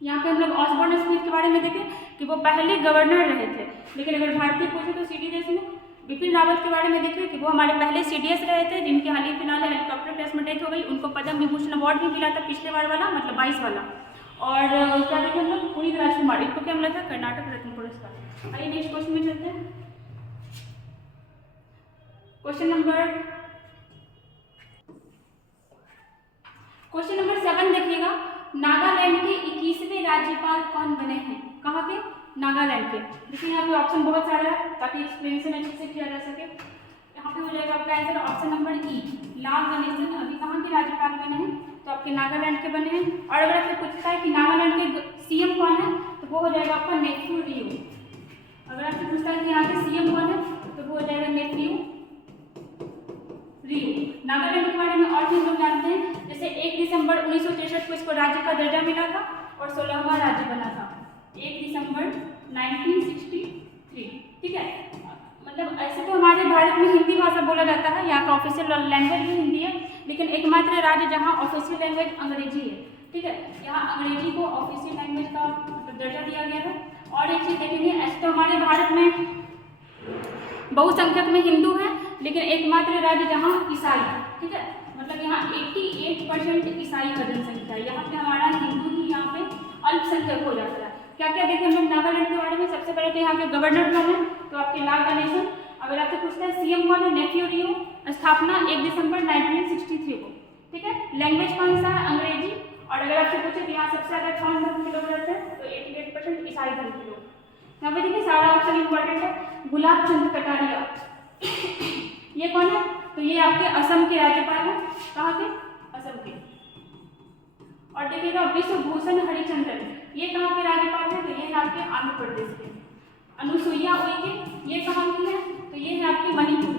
यहाँ पे हम लोग ऑसबोर्न स्मिथ के बारे में देखें कि वो पहले गवर्नर रहे थे, लेकिन अगर भारतीय पूछे तो CD देशमुख। बिपिन रावत के बारे में देखिए कि वो हमारे पहले CDS रहे थे, जिनकी हाल ही फिलहाल हेलीकॉप्टर क्रैश में डेथ हो गई। उनको पद्म विभूषण अवार्ड भी मिला था पिछले बार वाला, मतलब 22 वाला। और क्या देखें हम लोग? पुनीत राजकुमार, इनको क्या मिला था? कर्नाटक रत्न पुरस्कार। आइए नेक्स्ट क्वेश्चन में चलते हैं। क्वेश्चन नंबर 7 देखिएगा। नागालैंड के 21वें राज्यपाल कौन बने हैं? कहाँ के? नागालैंड के। देखिए यहाँ पे ऑप्शन बहुत सारा है ताकि एक्सप्लेनेशन अच्छे से किया जा सके। यहाँ पे हो जाएगा आपका आंसर ऑप्शन नंबर E, लाल गणेशन अभी कहाँ के राज्यपाल बने हैं? तो आपके नागालैंड के बने हैं। और अगर आपसे पूछता है कि नागालैंड के CM कौन है, तो वो हो जाएगा आपका नेफ्यू रियो। अगर आपसे पूछता है कि यहाँ के CM कौन है, तो वो हो जाएगा नेफ्यू रियो। नागालैंड के बारे में और भी हम लोग जानते हैं, जैसे 1 दिसंबर 1963 को इसको राज्य का दर्जा मिला था और 16वां राज्य बना था 1 दिसंबर 1963, ठीक है। मतलब ऐसे तो हमारे भारत में हिंदी भाषा बोला जाता है, यहाँ का ऑफिशियल लैंग्वेज भी हिंदी है, लेकिन एकमात्र राज्य जहाँ ऑफिशियल लैंग्वेज अंग्रेजी है, ठीक है। यहाँ अंग्रेजी को ऑफिशियल लैंग्वेज का दर्जा दिया गया है। और एक चीज़ देखेंगे, ऐसे तो हमारे भारत में बहुसंख्यक में हिंदू हैं, लेकिन एकमात्र राज्य जहाँ ईसाई, ठीक है, मतलब यहाँ 88% ईसाई का जनसंख्या है। यहाँ पे हमारा हिंदू ही यहाँ पे अल्पसंख्यक हो जाता है। क्या क्या देखें हम लोग नागालैंड के बारे में। सबसे पहले तो यहाँ के गवर्नर कौन है, तो आपके लाल गणेशन। अगर आपसे पूछता है CM कौन है, नेफ्यू रियो। स्थापना 1 दिसंबर 1963 को, ठीक है। लैंग्वेज कौन सा है, अंग्रेजी। और अगर आपसे पूछे कि यहाँ सबसे ज़्यादा कौन धर्म के लोग रहते हैं, तो 88% ईसाई धर्म के लोग। यहाँ पे देखिए सारा ऑप्शन इंपॉर्टेंट है। गुलाब चंद कटारिया ये कौन है, तो ये आपके असम के राज्यपाल हैं। कहाँ के? असम के। और देखिएगा विश्वभूषण हरिचंदन, ये कहाँ के राज्यपाल हैं, तो ये है आपके आंध्र प्रदेश के। अनुसुईया उइके, ये कहाँ की है, तो ये है आपकी मणिपुर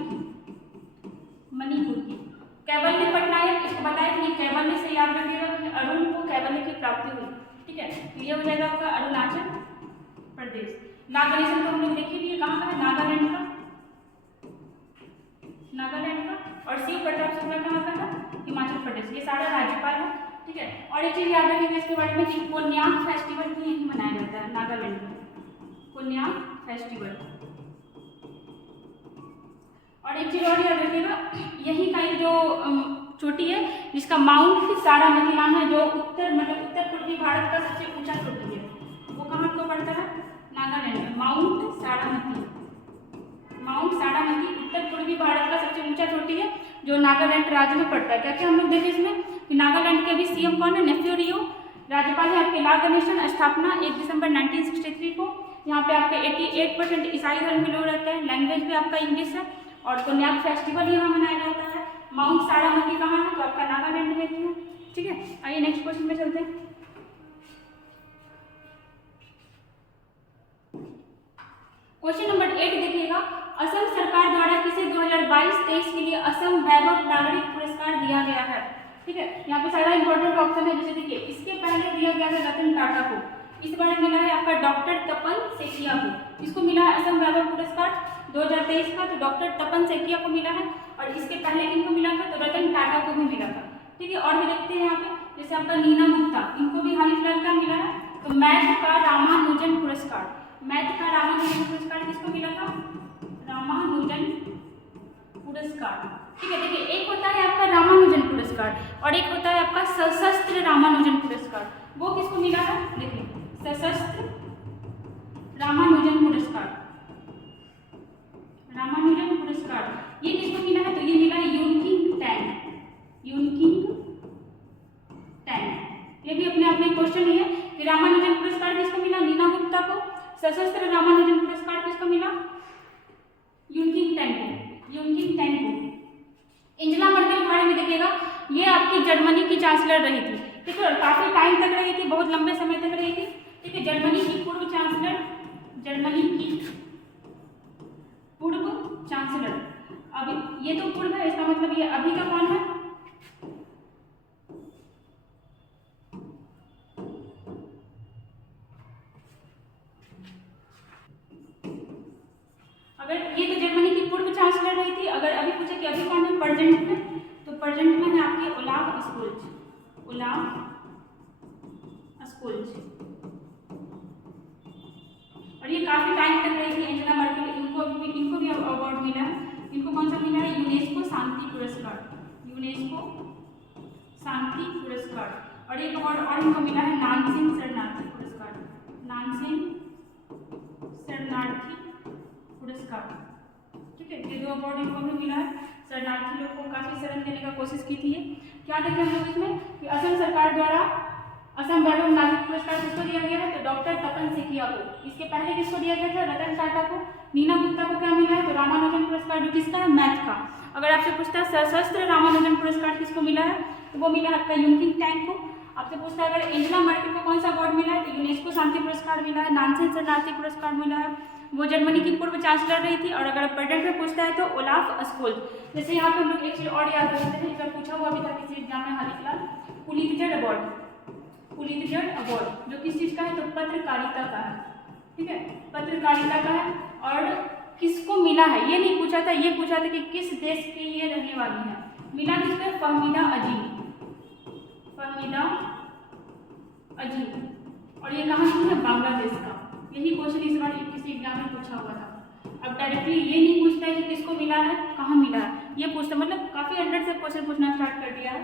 की। कैवल्य पटनायक, इसको बताया कि कैवल्य से याद रखिएगा कि अरुण को कैवल्य की प्राप्ति हुई, ठीक है। तो ये हो जाएगा आपका अरुणाचल प्रदेश। नागालैंड को हम लोग देख लिए कहाँ का है, नागालैंड का। और शिव प्रताप शुक्ला कहाँ का था, हिमाचल प्रदेश। ये सारा राज्यपाल है, ठीक है। और एक चीज याद रखिएगा इसके बारे में कि कोन्याक फेस्टिवल भी यही मनाया जाता है नागालैंड में, कोन्याक फेस्टिवल। और एक चीज और याद रखिएगा, यही का एक जो चोटी है जिसका माउंट सारामती नाम है, जो उत्तर पूर्वी भारत का सबसे ऊंचा चोटी है, वो कहाँ को पड़ता है, नागालैंड में। माउंट सारामती उत्तर पूर्वी भारत का सबसे ऊंचा चोटी है, जो नागालैंड राज्य में पड़ता है। क्या क्या हम लोग देखें इसमें कि नागालैंड के भी CM कौन है, नेफ्यू रियो। राज्यपाल है आपके लाल गणेशन। स्थापना 1 दिसंबर 1963 को। यहाँ पे आपके 88% ईसाई धर्म के लोग रहते हैं। लैंग्वेज भी आपका इंग्लिश है। और कोन्याक फेस्टिवल यहाँ मनाया जाता है। माउंट सारामती कहाँ है? तो आपका नागालैंड में है। ठीक है, आइए नेक्स्ट क्वेश्चन में चलते हैं। क्वेश्चन नंबर 8 देखिएगा, असम सरकार द्वारा किसे 2022-23 के लिए असम वैभव नागरिक पुरस्कार दिया गया है? ठीक है, यहाँ पे सारा इंपॉर्टेंट ऑप्शन है। जैसे देखिए, इसके पहले दिया गया था रतन टाटा को, इस बार मिला है आपका डॉक्टर तपन सेकिया को। इसको मिला है असम वैभव पुरस्कार 2023 का, तो डॉक्टर तपन सेकिया को मिला है। और इसके पहले किनको मिला था? तो रतन टाटा को भी मिला था। ठीक है, और भी देखते हैं यहाँ पे, जैसे आपका नीना गुप्ता, इनको भी हाल फिलहाल का मिला है। तो मैथ का रामानुजन पुरस्कार, मैथ का रामानुजन पुरस्कार किसको मिला था? रामानुजन पुरस्कार। ठीक है, देखिए एक होता है आपका रामानुजन पुरस्कार और एक होता है आपका सशस्त्र रामानुजन पुरस्कार। वो किसको मिला है? देखिए, सशस्त्र रामानुजन पुरस्कार, रामानुजन पुरस्कार ये किसको मिला है? तो ये मिला है यूनकिंग टैंग, यूनकिंग टैंग। ये भी अपने आप में क्वेश्चन ही है कि रामानुजन पुरस्कार किसको मिला? नीना गुप्ता को। सशस्त्र रामानुजन पुरस्कार किसको मिला? यूनकिंग टैंग को, यूनकिंग टैंग को। एंजेला मर्केल के बारे में देखिएगा, ये आपकी जर्मनी की चांसलर रही थी। ठीक है, काफी टाइम तक रही थी, बहुत लंबे समय तक रही थी। ठीक है, जर्मनी की पूर्व चांसलर, जर्मनी की पूर्व चांसलर। अब ये तो पूर्व है, इसका मतलब ये अभी का कौन है? अगर ये तो जर्मनी की पूर्व चांसलर रही थी, अगर अभी पूछे कि अभी कौन है प्रेजेंट में, तो प्रेजेंट में है आपकी ओलाफ स्कोल्ज, ओलाफ स्कोल्ज। और ये काफी टाइम तक रही थी एंजेला मर्केल। इनको भी अवार्ड मिला है। इनको कौन सा मिला है? यूनेस्को शांति पुरस्कार, यूनेस्को शांति पुरस्कार। और एक अवार्ड और इनको मिला है नानसेन शरणार्थी पुरस्कार, नानसेन शरणार्थी पुरस्कार। ठीक है, ये 2 अवार्ड इनको भी मिला है। शरणार्थी लोग को काफी शरण देने का कोशिश की थी। क्या देखें हम लोग इसमें कि असम सरकार द्वारा असम वैभव नागरिक पुरस्कार किसको दिया गया है? तो डॉक्टर तपन सेकिया को। इसके पहले किसको दिया गया था? रतन टाटा को। नीना गुप्ता को क्या मिला है? तो रामानुजन पुरस्कार, जो किसका है? मैथ का। अगर आपसे पूछता है सशस्त्र रामानुजन पुरस्कार किसको मिला है, तो वो मिला है आपका यूनकिंग टैंग को। आपसे पूछता है अगर एंजेला मर्केल को कौन सा अवार्ड मिला है, तो यूनेस्को शांति पुरस्कार मिला है, नानसेन शरणार्थी पुरस्कार मिला है, वो जर्मनी की पूर्व चांसलर रही थी। और अगर प्रेजेंट में पूछता है तो ओलाफ स्कोल्ज। जैसे यहाँ पे हम लोग एक चीज और याद रखते हैं, इसका पूछा हुआ अभी तक किसी एग्जाम में हाल फिलहाल, पुलित्जर अवार्ड, पुलित्जर अवार्ड जो किस चीज का है? तो पत्रकारिता का है। ठीक है, पत्रकारिता का है। और किसको मिला है ये नहीं पूछा था, ये पूछा था कि किस देश की ये रहने वाली है। मिला किसको? फहमीदा अजीम, फहमीदा अजीम। और ये कहाँ की है? बांग्लादेश का। यही क्वेश्चन इस बार किसी एग्जाम में पूछा हुआ था। अब डायरेक्टली ये नहीं पूछता है कि किसको मिला है, कहाँ मिला है, ये पूछता, मतलब काफी अंडर से क्वेश्चन पूछना स्टार्ट कर दिया है।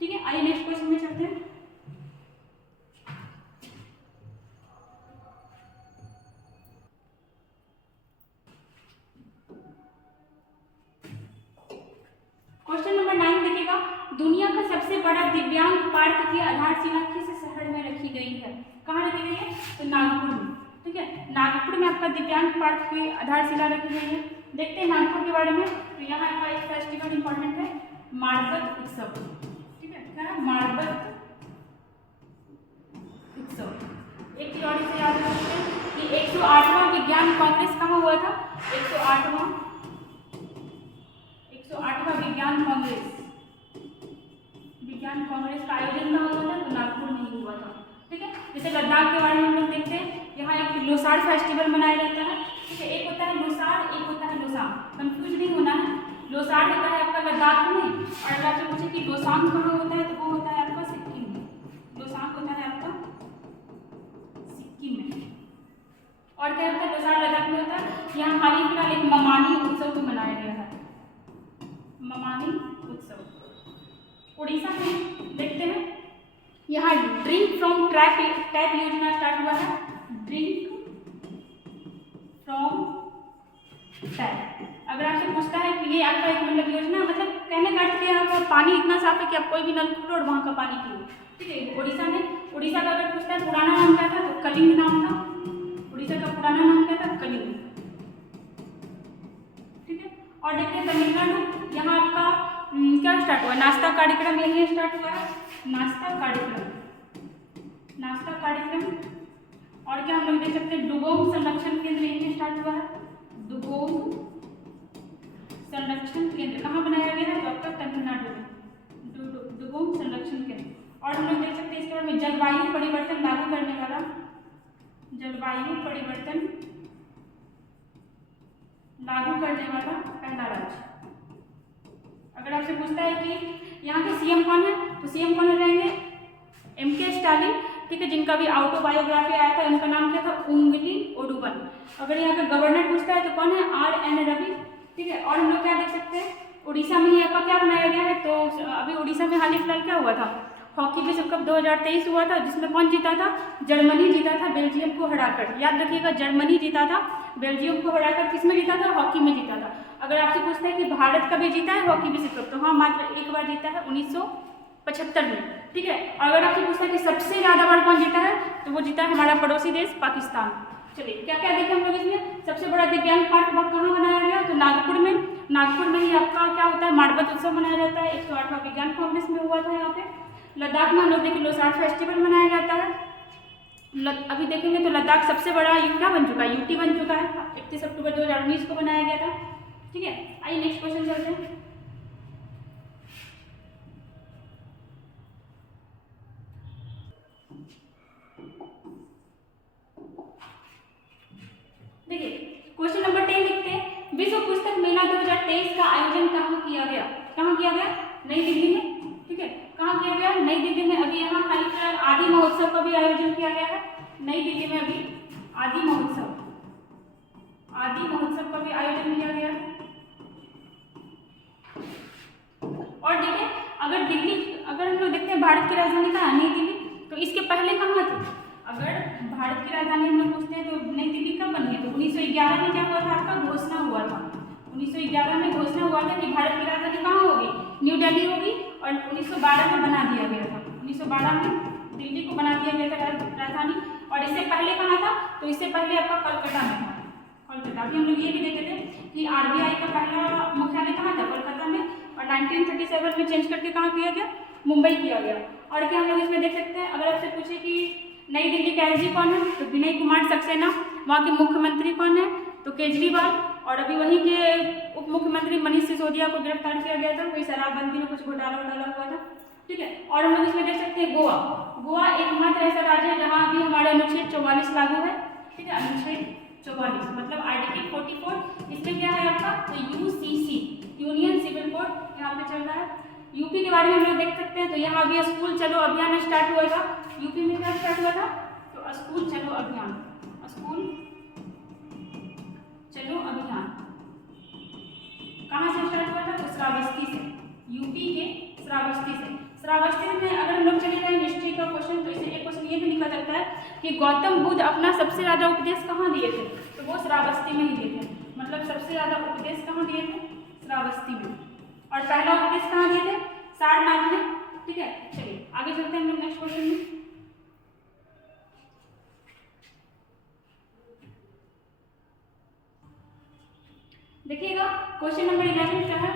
ठीक है, आइए नेक्स्ट क्वेश्चन में चलते हैं। क्वेश्चन नंबर 9 देखिएगा, दुनिया का सबसे बड़ा दिव्यांग पार्क की आधारशिला किस शहर में रखी गई है? कहाँ रखी गई है? तो नागपुर में। ठीक है, नागपुर में आपका दिव्यांग पार्क की आधारशिला रखी गई है। देखते हैं नागपुर के बारे में। तो यहाँ का एक फेस्टिवल इंपॉर्टेंट है, मारबत उत्सव। ठीक है, क्या है? मारबत उत्सव। एक चीज और इसे याद रखते हैं कि 108वां विज्ञान कांग्रेस कहाँ हुआ था? 108वां विज्ञान कांग्रेस का आयोजन कहाँ हुआ था? तो नागपुर में ही हुआ था। ठीक है, जैसे लद्दाख के बारे में हम लोग देखते हैं, यहाँ एक लोसार फेस्टिवल मनाया जाता है। ठीक है, एक होता है लोसार, एक होता है लोसांग, कंफ्यूज नहीं होना है। लोसार होता है आपका लद्दाख में, और अगर आपसे पूछे कि लोसांग कहाँ होता है, तो वो होता है आपका सिक्किम में। लोसांग होता है आपका सिक्किम में। और क्या होता है? लोसार लद्दाख में होता है। यहाँ हाल ही फिलहाल एक ममानी उत्सव भी मनाया गया है, ममानी उत्सव। उड़ीसा में देखते हैं, यहाँ ड्रिंक फ्रॉम टैप योजना स्टार्ट हुआ है। Drink from tap. अगर आपसे पूछता है कि ये आपका एक मतलब योजना, मतलब कहने का अर्थ क्या है? पानी इतना साफ है कि आप कोई भी नल खोलो और वहाँ का पानी पियो। ठीक है, उड़ीसा में, उड़ीसा का अगर पूछता है पुराना नाम क्या था, तो कलिंग नाम था। उड़ीसा का पुराना नाम क्या था? कलिंग। ठीक है, और देखते हैं तमिलनाडु, यहाँ आपका क्या स्टार्ट हुआ? नाश्ता कार्यक्रम यही स्टार्ट हुआ है, नाश्ता कार्यक्रम, नाश्ता कार्यक्रम। और क्या हम लोग देख सकते हैं? डुगोंग संरक्षण केंद्र यही स्टार्ट हुआ है, डुगोंग संरक्षण केंद्र कहाँ बनाया गया है? तो आपका तमिलनाडु में, डुगोंग संरक्षण केंद्र। और हम लोग देख सकते हैं इसके बाद में जलवायु परिवर्तन लागू करने वाला, जलवायु परिवर्तन लागू करने वाला पहला राज्य। अगर आपसे पूछता है कि यहाँ के सीएम कौन है, तो सीएम कौन रहेंगे? एम.के. स्टालिन। ठीक है, जिनका भी ऑटोबायोग्राफी आया था, उनका नाम क्या था? उंगली ओडुवन। अगर यहाँ का गवर्नर पूछता है तो कौन है? R.N. रवि। ठीक है, और हम लोग क्या देख सकते हैं? उड़ीसा में ही आपका क्या बनाया गया है? तो अभी उड़ीसा में हाल ही फिलहाल क्या हुआ था? हॉकी विश्व कप 2023 हुआ था, जिसमें कौन जीता था? जर्मनी जीता था, बेल्जियम को हराकर। याद रखिएगा, जर्मनी जीता था, बेल्जियम को हराकर। किसमें जीता था? हॉकी में जीता था। अगर आपसे पूछता है कि भारत कभी जीता है हॉकी विश्व कप, तो हाँ, मात्र एक बार जीता है, 1975 में। ठीक है, अगर आपसे पूछता है कि सबसे ज़्यादा बार कौन जीता है, तो वो जीता है हमारा पड़ोसी देश पाकिस्तान। चलिए, क्या क्या देखें हम लोग इसमें? सबसे बड़ा दिव्यांग पार्क कहाँ बनाया गया? तो नागपुर में। नागपुर में ही आपका क्या होता है? मारबत उत्सव मनाया जाता है, 108वां विज्ञान कांग्रेस में हुआ था यहाँ पे। लद्दाख में हम लोग देखें लोसार फेस्टिवल मनाया जाता है। अभी देखेंगे तो लद्दाख सबसे बड़ा क्या बन चुका है? यूटी बन चुका है, 31 अक्टूबर 2019 को बनाया गया था। ठीक है, आइए नेक्स्ट क्वेश्चन चलते हैं। देखिए, क्वेश्चन नंबर 10 लिखते हैं, विश्व पुस्तक मेला 2023 का आयोजन कहाँ किया गया? कहाँ किया गया? नई दिल्ली में। ठीक है, कहाँ किया गया? नई दिल्ली में। अभी यहाँ हाल फिलहाल आदि महोत्सव का भी आयोजन किया गया है नई दिल्ली में। अभी आदि महोत्सव का भी आयोजन किया गया है। और देखिए, अगर दिल्ली, अगर हम लोग देखते हैं भारत की राजधानी कहाँ है? नई दिल्ली। तो इसके पहले कहाँ थी? अगर भारत की राजधानी हम लोग पूछते हैं तो नई दिल्ली कब बनी है? तो 1911 में क्या हुआ था? आपका घोषणा हुआ था। 1911 में घोषणा हुआ था कि भारत की राजधानी कहाँ होगी? न्यू दिल्ली होगी। और 1912 में बना दिया गया था, 1912 में दिल्ली को बना दिया गया था राजधानी। और इससे पहले कहाँ था? तो इससे पहले आपका कलकत्ता में था, कोलकाता। अभी हम लोग ये भी देखते थे कि RBI का पहला मुख्यालय कहाँ था? कोलकाता में। और 1937 में चेंज करके कहाँ किया गया? मुंबई किया गया। और क्या हम लोग इसमें देख सकते हैं? अगर आपसे पूछे कि नई दिल्ली के एसजी कौन है, तो विनय कुमार सक्सेना। वहाँ के मुख्यमंत्री कौन है? तो केजरीवाल। और अभी वहीं के उप मुख्यमंत्री मनीष सिसोदिया को गिरफ्तार किया गया था, कोई शराबबंदी में कुछ घोटाला हुआ था। ठीक है, और हम लोग इसमें देख सकते हैं गोवा। गोवा एकमात्र ऐसा राज्य है जहाँ अभी हमारा अनुच्छेद 44 लागू है। ठीक है, अनुच्छेद 44 मतलब आर्टिकल 44। इसमें क्या है आपका? तो UCC, यूनियन सिविल कोड यहाँ पे चल रहा है। यूपी के बारे में हम लोग देख सकते हैं, तो यहाँ अभी स्कूल चलो अभियान स्टार्ट हुआ था। यूपी में क्या स्टार्ट हुआ था? तो स्कूल चलो अभियान, स्कूल चलो अभियान कहाँ से स्टार्ट हुआ था? तो श्रावस्ती से, यूपी के श्रावस्ती से। श्रावस्ती में अगर हम लोग चले जाए हिस्ट्री का क्वेश्चन, तो इसे एक क्वेश्चन ये भी लिखा जाता है कि गौतम बुद्ध अपना सबसे ज़्यादा उपदेश कहाँ दिए थे? तो वो श्रावस्ती में ही दिए थे। मतलब सबसे ज़्यादा उपदेश कहाँ दिए थे? श्रावस्ती में। और पहला उपदेश कहाँ दिए थे? सारनाथ में। ठीक है, चलिए आगे चलते हैं हम लोग नेक्स्ट क्वेश्चन में। देखिएगा, क्वेश्चन नंबर 11 क्या है?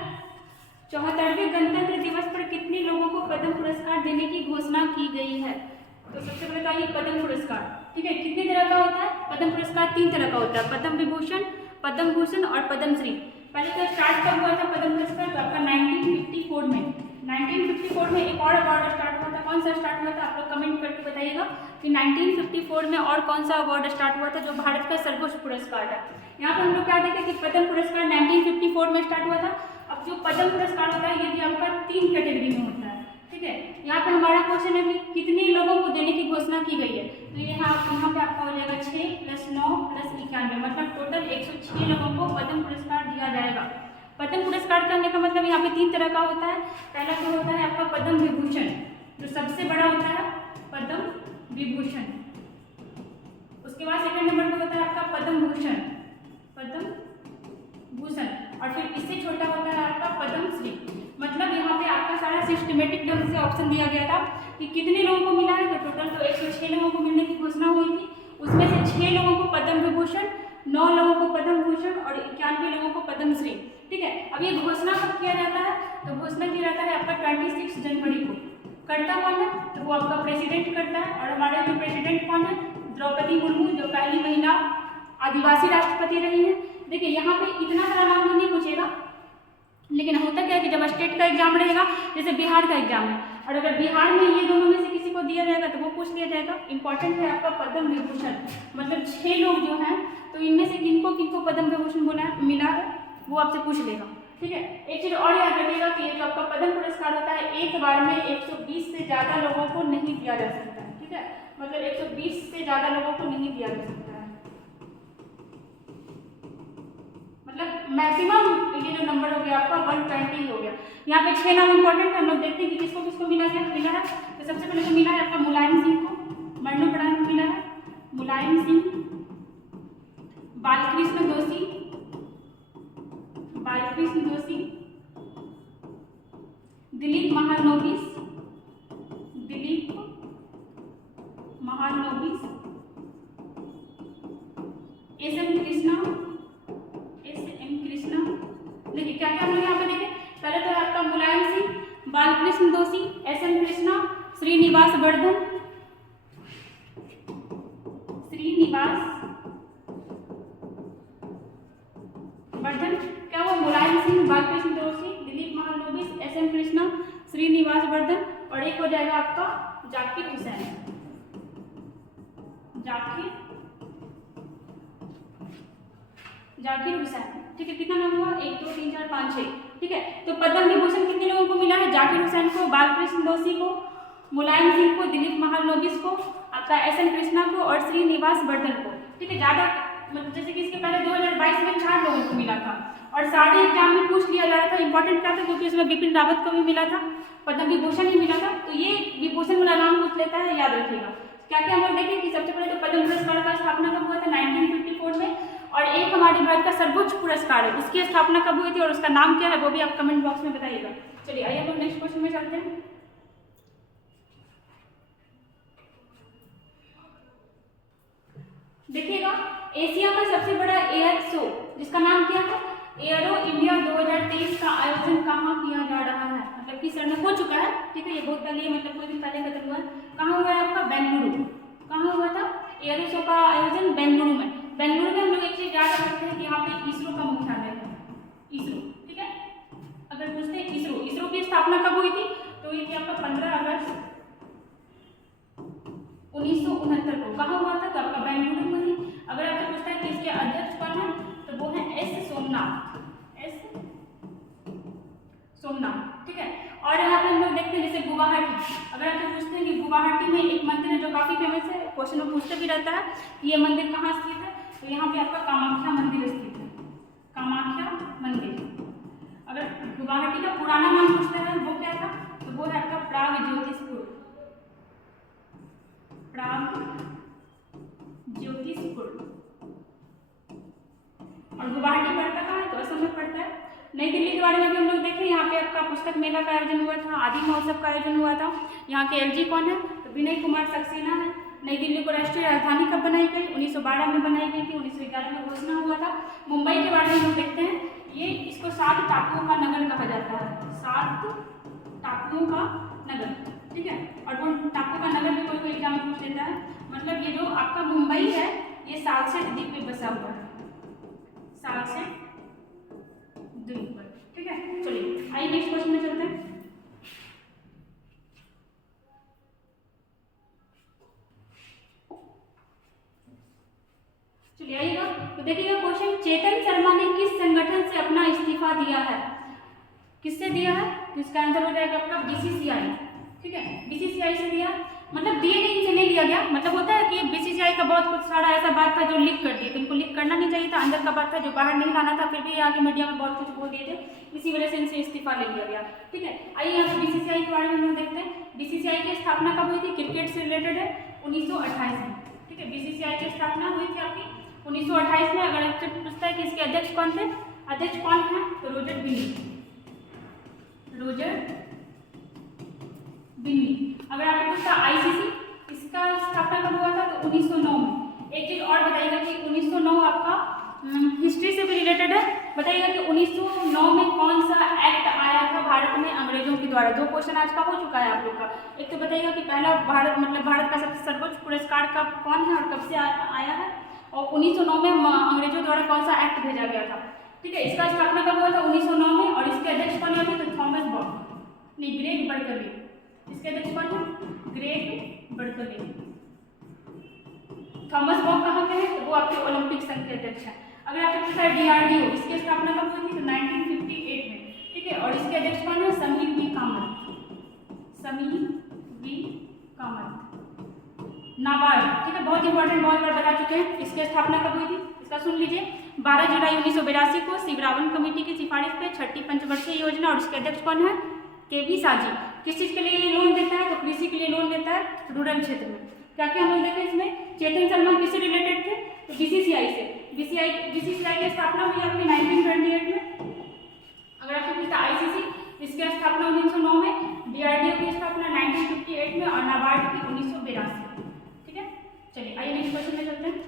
74वें गणतंत्र दिवस पर कितने लोगों को पद्म पुरस्कार देने की घोषणा की गई है? तो सबसे पहले तो ये पद्म पुरस्कार। ठीक है, कितने तरह का होता है? पद्म पुरस्कार 3 तरह का होता है, पद्म विभूषण, पद्म भूषण और पद्मश्री। पहले तो स्टार्ट कब हुआ था पद्म पुरस्कार? तो आपका 1954 में। 1954 में एक और अवार्ड स्टार्ट हुआ था। कौन सा स्टार्ट हुआ था? आप लोग कमेंट करके बताइएगा कि 1954 में और कौन सा अवार्ड स्टार्ट हुआ था जो भारत का सर्वोच्च पुरस्कार है। यहाँ पर हम लोग क्या देखें कि पद्म पुरस्कार 1954 में स्टार्ट हुआ था। अब जो पद्म पुरस्कार होता है ये भी आपका 3 कैटेगरी में होता है। ठीक है, यहाँ पे हमारा क्वेश्चन है कि कितने लोगों को देने की घोषणा की गई है? तो यहाँ पे आपका हो जाएगा 6 + 9 + 91, मतलब टोटल 106 लोगों को पद्म पुरस्कार दिया जाएगा। पद्म पुरस्कार करने का मतलब यहाँ पे 3 तरह का होता है। पहला तो होता है आपका पद्म विभूषण, जो सबसे बड़ा होता है पद्म विभूषण। उसके बाद सेकंड नंबर पर होता है आपका पद्म भूषण, पद्म भूषण। और फिर इससे छोटा होता है आपका पद्मश्री। मतलब यहाँ पे आपका सारा सिस्टमेटिक ढंग से ऑप्शन दिया गया था कि कितने लोगों को मिला है। तो टोटल तो 106 लोगों को मिलने की घोषणा हुई थी, उसमें से 6 6 लोगों को पद्म विभूषण, 9 लोगों को पद्म भूषण और 91 लोगों को पद्मश्री। ठीक है, अब ये घोषणा कब किया जाता है? तो घोषणा किया जाता है आपका 26 जनवरी को। करता कौन है? तो वो आपका प्रेसिडेंट करता है। और हमारे जो प्रेसिडेंट कौन है? द्रौपदी मुर्मू, जो पहली महिला आदिवासी राष्ट्रपति रही है। देखिए यहाँ पे इतना सारा नाम तो नहीं पूछेगा, लेकिन होता क्या है कि जब स्टेट का एग्जाम रहेगा, जैसे बिहार का एग्जाम है, और अगर बिहार में ये दोनों में से किसी को दिया जाएगा तो वो पूछ लिया जाएगा। इंपॉर्टेंट है आपका पद्म विभूषण, मतलब 6 लोग जो हैं, तो इनमें से किनको किनको पद्म विभूषण मिला है वो आपसे पूछ लेगा। ठीक है, एक चीज़ और याद रखिएगा कि ये जो आपका पद्म पुरस्कार होता है, एक बार में 120 से ज़्यादा लोगों को नहीं दिया जा सकता है। ठीक है, मतलब 120 से ज़्यादा लोगों को नहीं दिया जा सकता है, मतलब मैक्सिमम ये जो नंबर हो गया आपका 120 हो गया। यहाँ पे 6 नाम इंपॉर्टेंट है, हम लोग देखते हैं कि किसको किसको मिला है। तो सबसे पहले तो मिला है आपका मुलायम सिंह को, मरणोपरांत मिला है मुलायम सिंह, बालकृष्ण दोषी, दिलीप महालनोबिस, एस.एम. कृष्णा। देखिए क्या क्या हम लोग यहाँ पे देखें, पहले तो है आपका मुलायम सिंह, बालकृष्ण दोषी, एस.एम. कृष्णा, श्रीनिवास वर्धन, क्या हुआ? मुलायम सिंह, बालकृष्ण दोषी, दिलीप महालनोबिस, एस.एम. कृष्णा, श्रीनिवास वर्धन, और एक हो जाएगा आपका जाकिर हुसैन। ठीक है, कितना नाम हुआ? 1 2 3 4 5 6। ठीक है, तो पद्म विभूषण कितने लोगों को मिला है? जाकिर हुसैन को, बालकृष्ण दोषी को, मुलायम सिंह को, दिलीप महालनोबिस को, आपका एस.एम. कृष्णा को और श्रीनिवास वर्धन को। ठीक है, ज़्यादा मतलब जैसे कि इसके पहले 2022 में 4 लोगों को मिला था, और सारे एग्जाम में पूछ लिया जा रहा था। इंपॉर्टेंट क्या था? क्योंकि उसमें बिपिन रावत को भी मिला था, पद्म विभूषण ही मिला था, तो ये विभूषण वाला नाम पूछ लेता है, याद रखिएगा। क्या क्या हम लोग देखें कि सबसे पहले तो पद्म पुरस्कार का स्थापना कब हुआ था? 1954 में। और एक हमारे भारत का सर्वोच्च पुरस्कार है, उसकी स्थापना कब हुई थी और उसका नाम क्या है वो भी आप कमेंट बॉक्स में बताइएगा। चलिए आइए हम लोग नेक्स्ट क्वेश्चन में चलते हैं। देखिएगा, एशिया का सबसे बड़ा एयर शो जिसका नाम क्या है? एयरो इंडिया 2023 का आयोजन कहाँ किया जा रहा है? मतलब किस शहर में हो चुका है? ठीक है, ये बहुत पहले, मतलब कुछ दिन पहले खत्म हुआ है। कहाँ हुआ है आपका? बेंगलुरु। कहाँ हुआ था एयरो शो का आयोजन? बेंगलुरु में। बेंगलुरु में हम लोग एक चीज याद रख सकते हैं कि यहाँ पे इसरो का मुख्यालय है, इसरो। ठीक है, अगर पूछते हैं इसरो की स्थापना कब हुई थी? तो ये थी आपका 15 अगस्त 1969 को। कहाँ हुआ था? तो आपका बेंगलुरु में ही। अगर आपसे पूछता है कि इसके अध्यक्ष कौन है, तो वो है एस सोमनाथ। ठीक है, और यहाँ पे हम लोग देखते हैं जैसे गुवाहाटी। अगर आपसे पूछते हैं कि गुवाहाटी में एक मंदिर है जो काफी फेमस है, क्वेश्चन में पूछते भी रहता है कि ये मंदिर कहाँ स्थित है, तो यहाँ पे आपका कामाख्या मंदिर स्थित है, कामाख्या मंदिर। अगर गुवाहाटी का पुराना नाम पूछता है वो क्या था, तो वो है आपका प्रागज्योतिषपुर। और गुवाहाटी पड़ता कहाँ है? तो असम में पड़ता है। नई दिल्ली के बारे में भी हम लोग देखें, यहाँ पे आपका पुस्तक मेला का आयोजन हुआ था, आदि महोत्सव का आयोजन हुआ था। यहाँ के एलजी कौन है? तो विनय कुमार सक्सेना है। नई दिल्ली को राष्ट्रीय राजधानी कब बनाई गई? 1912 में बनाई गई थी, 1911 में घोषणा हुआ था। मुंबई के बारे में हम देखते हैं, ये इसको 7 टापुओं का नगर कहा जाता है, 7 टापुओं का नगर। ठीक है, और वो टापू का नगर भी कोई एग्जाम पूछ लेता है। मतलब ये जो आपका मुंबई है, ये 7 से द्वीप पे बसा हुआ है, 7 से द्वीप पर। ठीक है, चलिए आइए नेक्स्ट क्वेश्चन में चलते हैं। चलिए आइएगा, तो देखिएगा क्वेश्चन, चेतन शर्मा ने किस संगठन से अपना इस्तीफा दिया है? किससे दिया है? तो इसका आंसर हो जाएगा आपका बीसीसीआई। ठीक है, बीसीसीआई से दिया, मतलब दिए नहीं, इनसे नहीं लिया गया। मतलब होता है कि बीसीसीआई का बहुत कुछ सारा ऐसा बात था जो लीक कर दिए, तो इनको लीक करना नहीं चाहिए था, अंदर का बात था जो बाहर नहीं लाना था, फिर भी आगे मीडिया में बहुत कुछ बोल दिए थे, इसी वजह से इनसे इस्तीफा ले लिया गया। ठीक है, आइए यहाँ पे बीसीसीआई के बारे में हम देखते हैं। बीसीसीआई की स्थापना कब हुई थी? क्रिकेट से रिलेटेड है, 1928 में। ठीक है, बीसीसीआई की स्थापना हुई थी आपकी 1928 में। अगर आपसे पूछता है कि इसके अध्यक्ष कौन थे, अध्यक्ष कौन है, तो रोजर बिन्नी। अगर आपको पूछता आईसीसी, इसका स्थापना कब हुआ था, तो 1909 में। एक चीज़ और बताइएगा कि 1909 आपका हिस्ट्री से भी रिलेटेड है। बताइएगा कि 1909 में कौन सा एक्ट आया था भारत में अंग्रेजों के द्वारा। 2 क्वेश्चन आज का हो चुका है आप लोग का। एक तो बताइएगा कि पहला भारत का सबसे सर्वोच्च पुरस्कार कब कौन है और कब से आया है, और 1909 में अंग्रेजों द्वारा कौन सा एक्ट भेजा गया था। ठीक है, इसका स्थापना कब हुआ था 1909 में, और इसके अध्यक्ष कौन हुए थे तो थॉमस बॉक नहीं ग्रेग बर्कले। इसके अध्यक्ष कौन है ग्रेग बर्कले। थॉमस बॉक कहाँ के हैं तो वो आपके ओलंपिक संघ के अध्यक्ष हैं। अगर आपको पूछा है DRDO इसकी स्थापना कब हुई थी तो 1958 में। ठीक है, और इसके अध्यक्ष कौन है समीर वी कामत। नाबार्ड, ठीक है, बहुत इंपॉर्टेंट, बहुत बार बता चुके हैं। इसकी स्थापना कब हुई थी इसका सुन लीजिए। 12 जुलाई 1982 को शिवरावन कमेटी की सिफारिश पे 6ठी पंचवर्षीय योजना, और इसके अध्यक्ष कौन है KV साजी। किस चीज़ के लिए लोन देता है तो कृषि के लिए लोन देता है रूरल क्षेत्र में। क्या क्या हम लोग देखें इसमें, चेतन सलमान किससे रिलेटेड थे तो BCCI से। BCCI की स्थापना हुई आपकी 1928 में। अगर आपको पूछता ICC इसकी स्थापना 1909 में, DRDO की स्थापना 1958 में, और नाबार्ड की 1982। ठीक है, चलिए आइए नेक्स्ट क्वेश्चन में चलते हैं।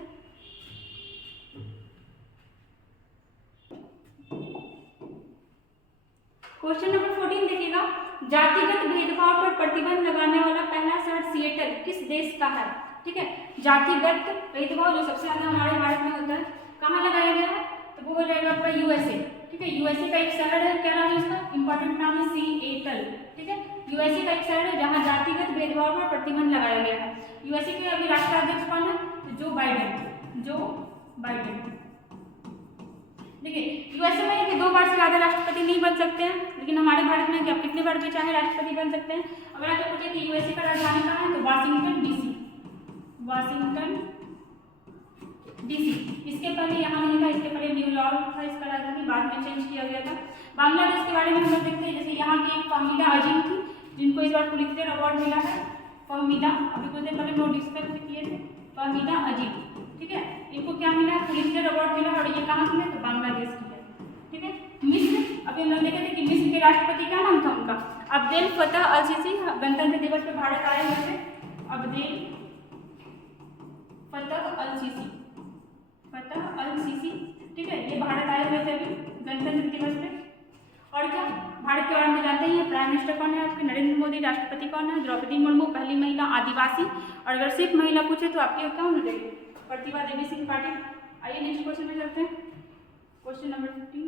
क्वेश्चन नंबर 14 देखिएगा, जातिगत भेदभाव पर प्रतिबंध लगाने वाला पहला शहर सिएटल किस देश का है। ठीक है, जातिगत भेदभाव जो सबसे ज्यादा हमारे भारत में होता है कहाँ लगाया गया है तो वो हो जाएगा आपका USA। ठीक है, USA का एक शहर है, क्या नाम है इसका, इंपॉर्टेंट नाम है सिएटल। ठीक है, USA का एक शहर है जहाँ जातिगत भेदभाव पर प्रतिबंध लगाया गया है। USA के अभी राष्ट्राध्यक्ष कौन है तो जो बाइडेन। देखिए USA में कि 2 बार से ज़्यादा राष्ट्रपति नहीं बन सकते हैं, लेकिन हमारे भारत में कि आप कितने बार भी चाहे राष्ट्रपति बन सकते हैं। अगर आपको पूछे कि USA का राजधानी कहाँ है तो वाशिंगटन DC। इसके पहले यहाँ नहीं था, इसके पहले न्यूयॉर्क था इसका राजधानी, बाद में चेंज किया गया था। बांग्लादेश के बारे में हम लोग देखते हैं, जैसे यहाँ की एक फहमीदा अजीम थी जिनको इस बार पुलित्जर अवार्ड मिला है। फहमीदा अभी कुछ दिन पहले नोट डिस्कस किए थे, फहमीदा अजीम। ठीक है, इनको क्या मिला पुलित्जर अवार्ड मिला, और ये कहाँ की है तो बांग्लादेश की है। ठीक है, मिस्र अभी हम लोग देखे थे कि मिस्र के राष्ट्रपति क्या नाम था उनका अब्देल फतह अल सीसी। गणतंत्र दिवस पे भारत आए हुए थे अब्देल फतह अल सीसी। ठीक है, ये भारत आए हुए थे अभी गणतंत्र दिवस पे। और क्या भारत के बारे में जानते हैं, प्राइम मिनिस्टर कौन है आपके नरेंद्र मोदी, राष्ट्रपति कौन है द्रौपदी मुर्मू, पहली महिला आदिवासी। और अगर सिर्फ महिला पूछे तो आपके क्या होना चाहिए प्रतिभा देवी सिंह पाटिल। आइए नेक्स्ट क्वेश्चन में चलते हैं, क्वेश्चन नंबर 15।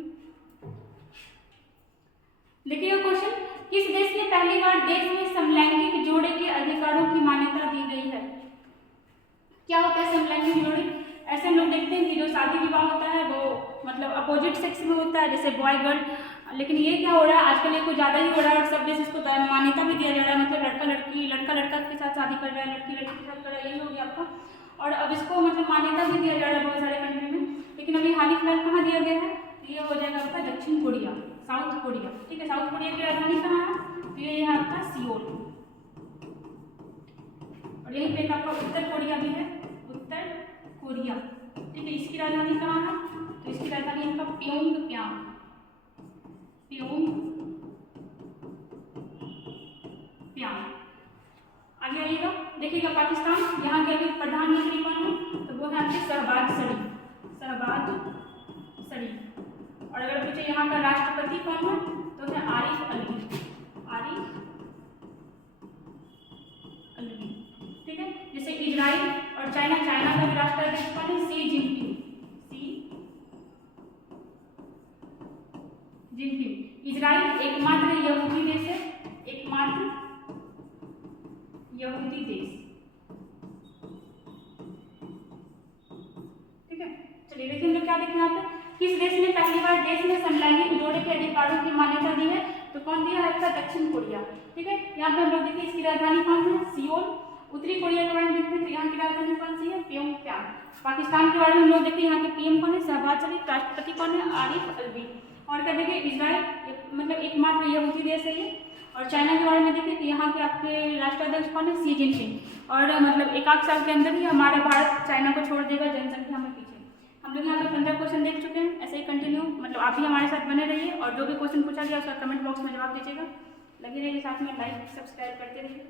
देखिए क्वेश्चन, किस देश में पहली बार देश में समलैंगिक जोड़े के अधिकारों की मान्यता दी गई है। क्या होता है समलैंगिक जोड़े, ऐसे हम लोग देखते हैं कि जो शादी विवाह होता है वो मतलब अपोजिट सेक्स में होता है, जैसे बॉय गर्ल। लेकिन ये क्या हो रहा है आजकल, ये कुछ ज़्यादा ही हो रहा है और सब देश इसको मान्यता भी दिया जा रहा है, मतलब लड़का लड़का के साथ शादी कर रहा है, लड़की लड़की के साथ कर रहा है, यही हो गया आपका। और अब इसको मतलब मान्यता भी दिया जा रहा है बहुत सारे कंट्री में। लेकिन अभी हाल ही फिलहाल कहाँ दिया गया है, ये हो जाएगा आपका दक्षिण कोरिया, साउथ कोरिया। ठीक है, साउथ कोरिया की राजधानी कहाँ है तो ये है आपका सियोल। और यहीं पे आपका उत्तर कोरिया भी है, उत्तर कोरिया। ठीक है, इसकी राजधानी कहाँ है तो इसकी राजधानी आपका प्योंगयांग। आगे आइएगा, देखिएगा पाकिस्तान, यहाँ के अभी प्रधानमंत्री कौन है तो वो है आपके शहबाज शरीफ। और अगर पूछे यहाँ का राष्ट्रपति कौन है तो है आरिफ अलवी। ठीक है, जैसे इजराइल और चाइना का भी राष्ट्राध्यक्ष कौन है सी जिनपिंग। इजराइल एकमात्र यहूदी देश है, एकमात्र यहूदी देश। ठीक है, चलिए देखिए हम लोग क्या देखें यहाँ पे, किस देश ने पहली बार देश में समलैंगिक जोड़े के अधिकारों की मान्यता दी है तो कौन दिया है आपका दक्षिण कोरिया। ठीक है, यहाँ पे हम लोग देखिए इसकी राजधानी कौन है सियोल। उत्तरी कोरिया के बारे में देखते हैं तो यहाँ की राजधानी कौन सी है प्योंगयांग। पाकिस्तान के बारे में हम लोग देखिए यहाँ के PM कौन है शहबाज शरीफ, राष्ट्रपति कौन है आरिफ अलवी। और क्या देखिए इजराइल मतलब एकमात्र यहूदी देश है ये। और चाइना के बारे में देखें तो यहाँ के आपके राष्ट्राध्यक्ष कौन है सी जिनपिंग। और मतलब 1 साल के अंदर ही हमारा भारत चाइना को छोड़ देगा जनसंख्या में पीछे। हम लोग यहाँ पे 15 क्वेश्चन देख चुके हैं, ऐसे ही कंटिन्यू मतलब आप भी हमारे साथ बने रहिए और जो भी क्वेश्चन पूछा गया उसका कमेंट बॉक्स में जवाब दीजिएगा। लगे रहिए साथ में, लाइक सब्सक्राइब करते रहिए।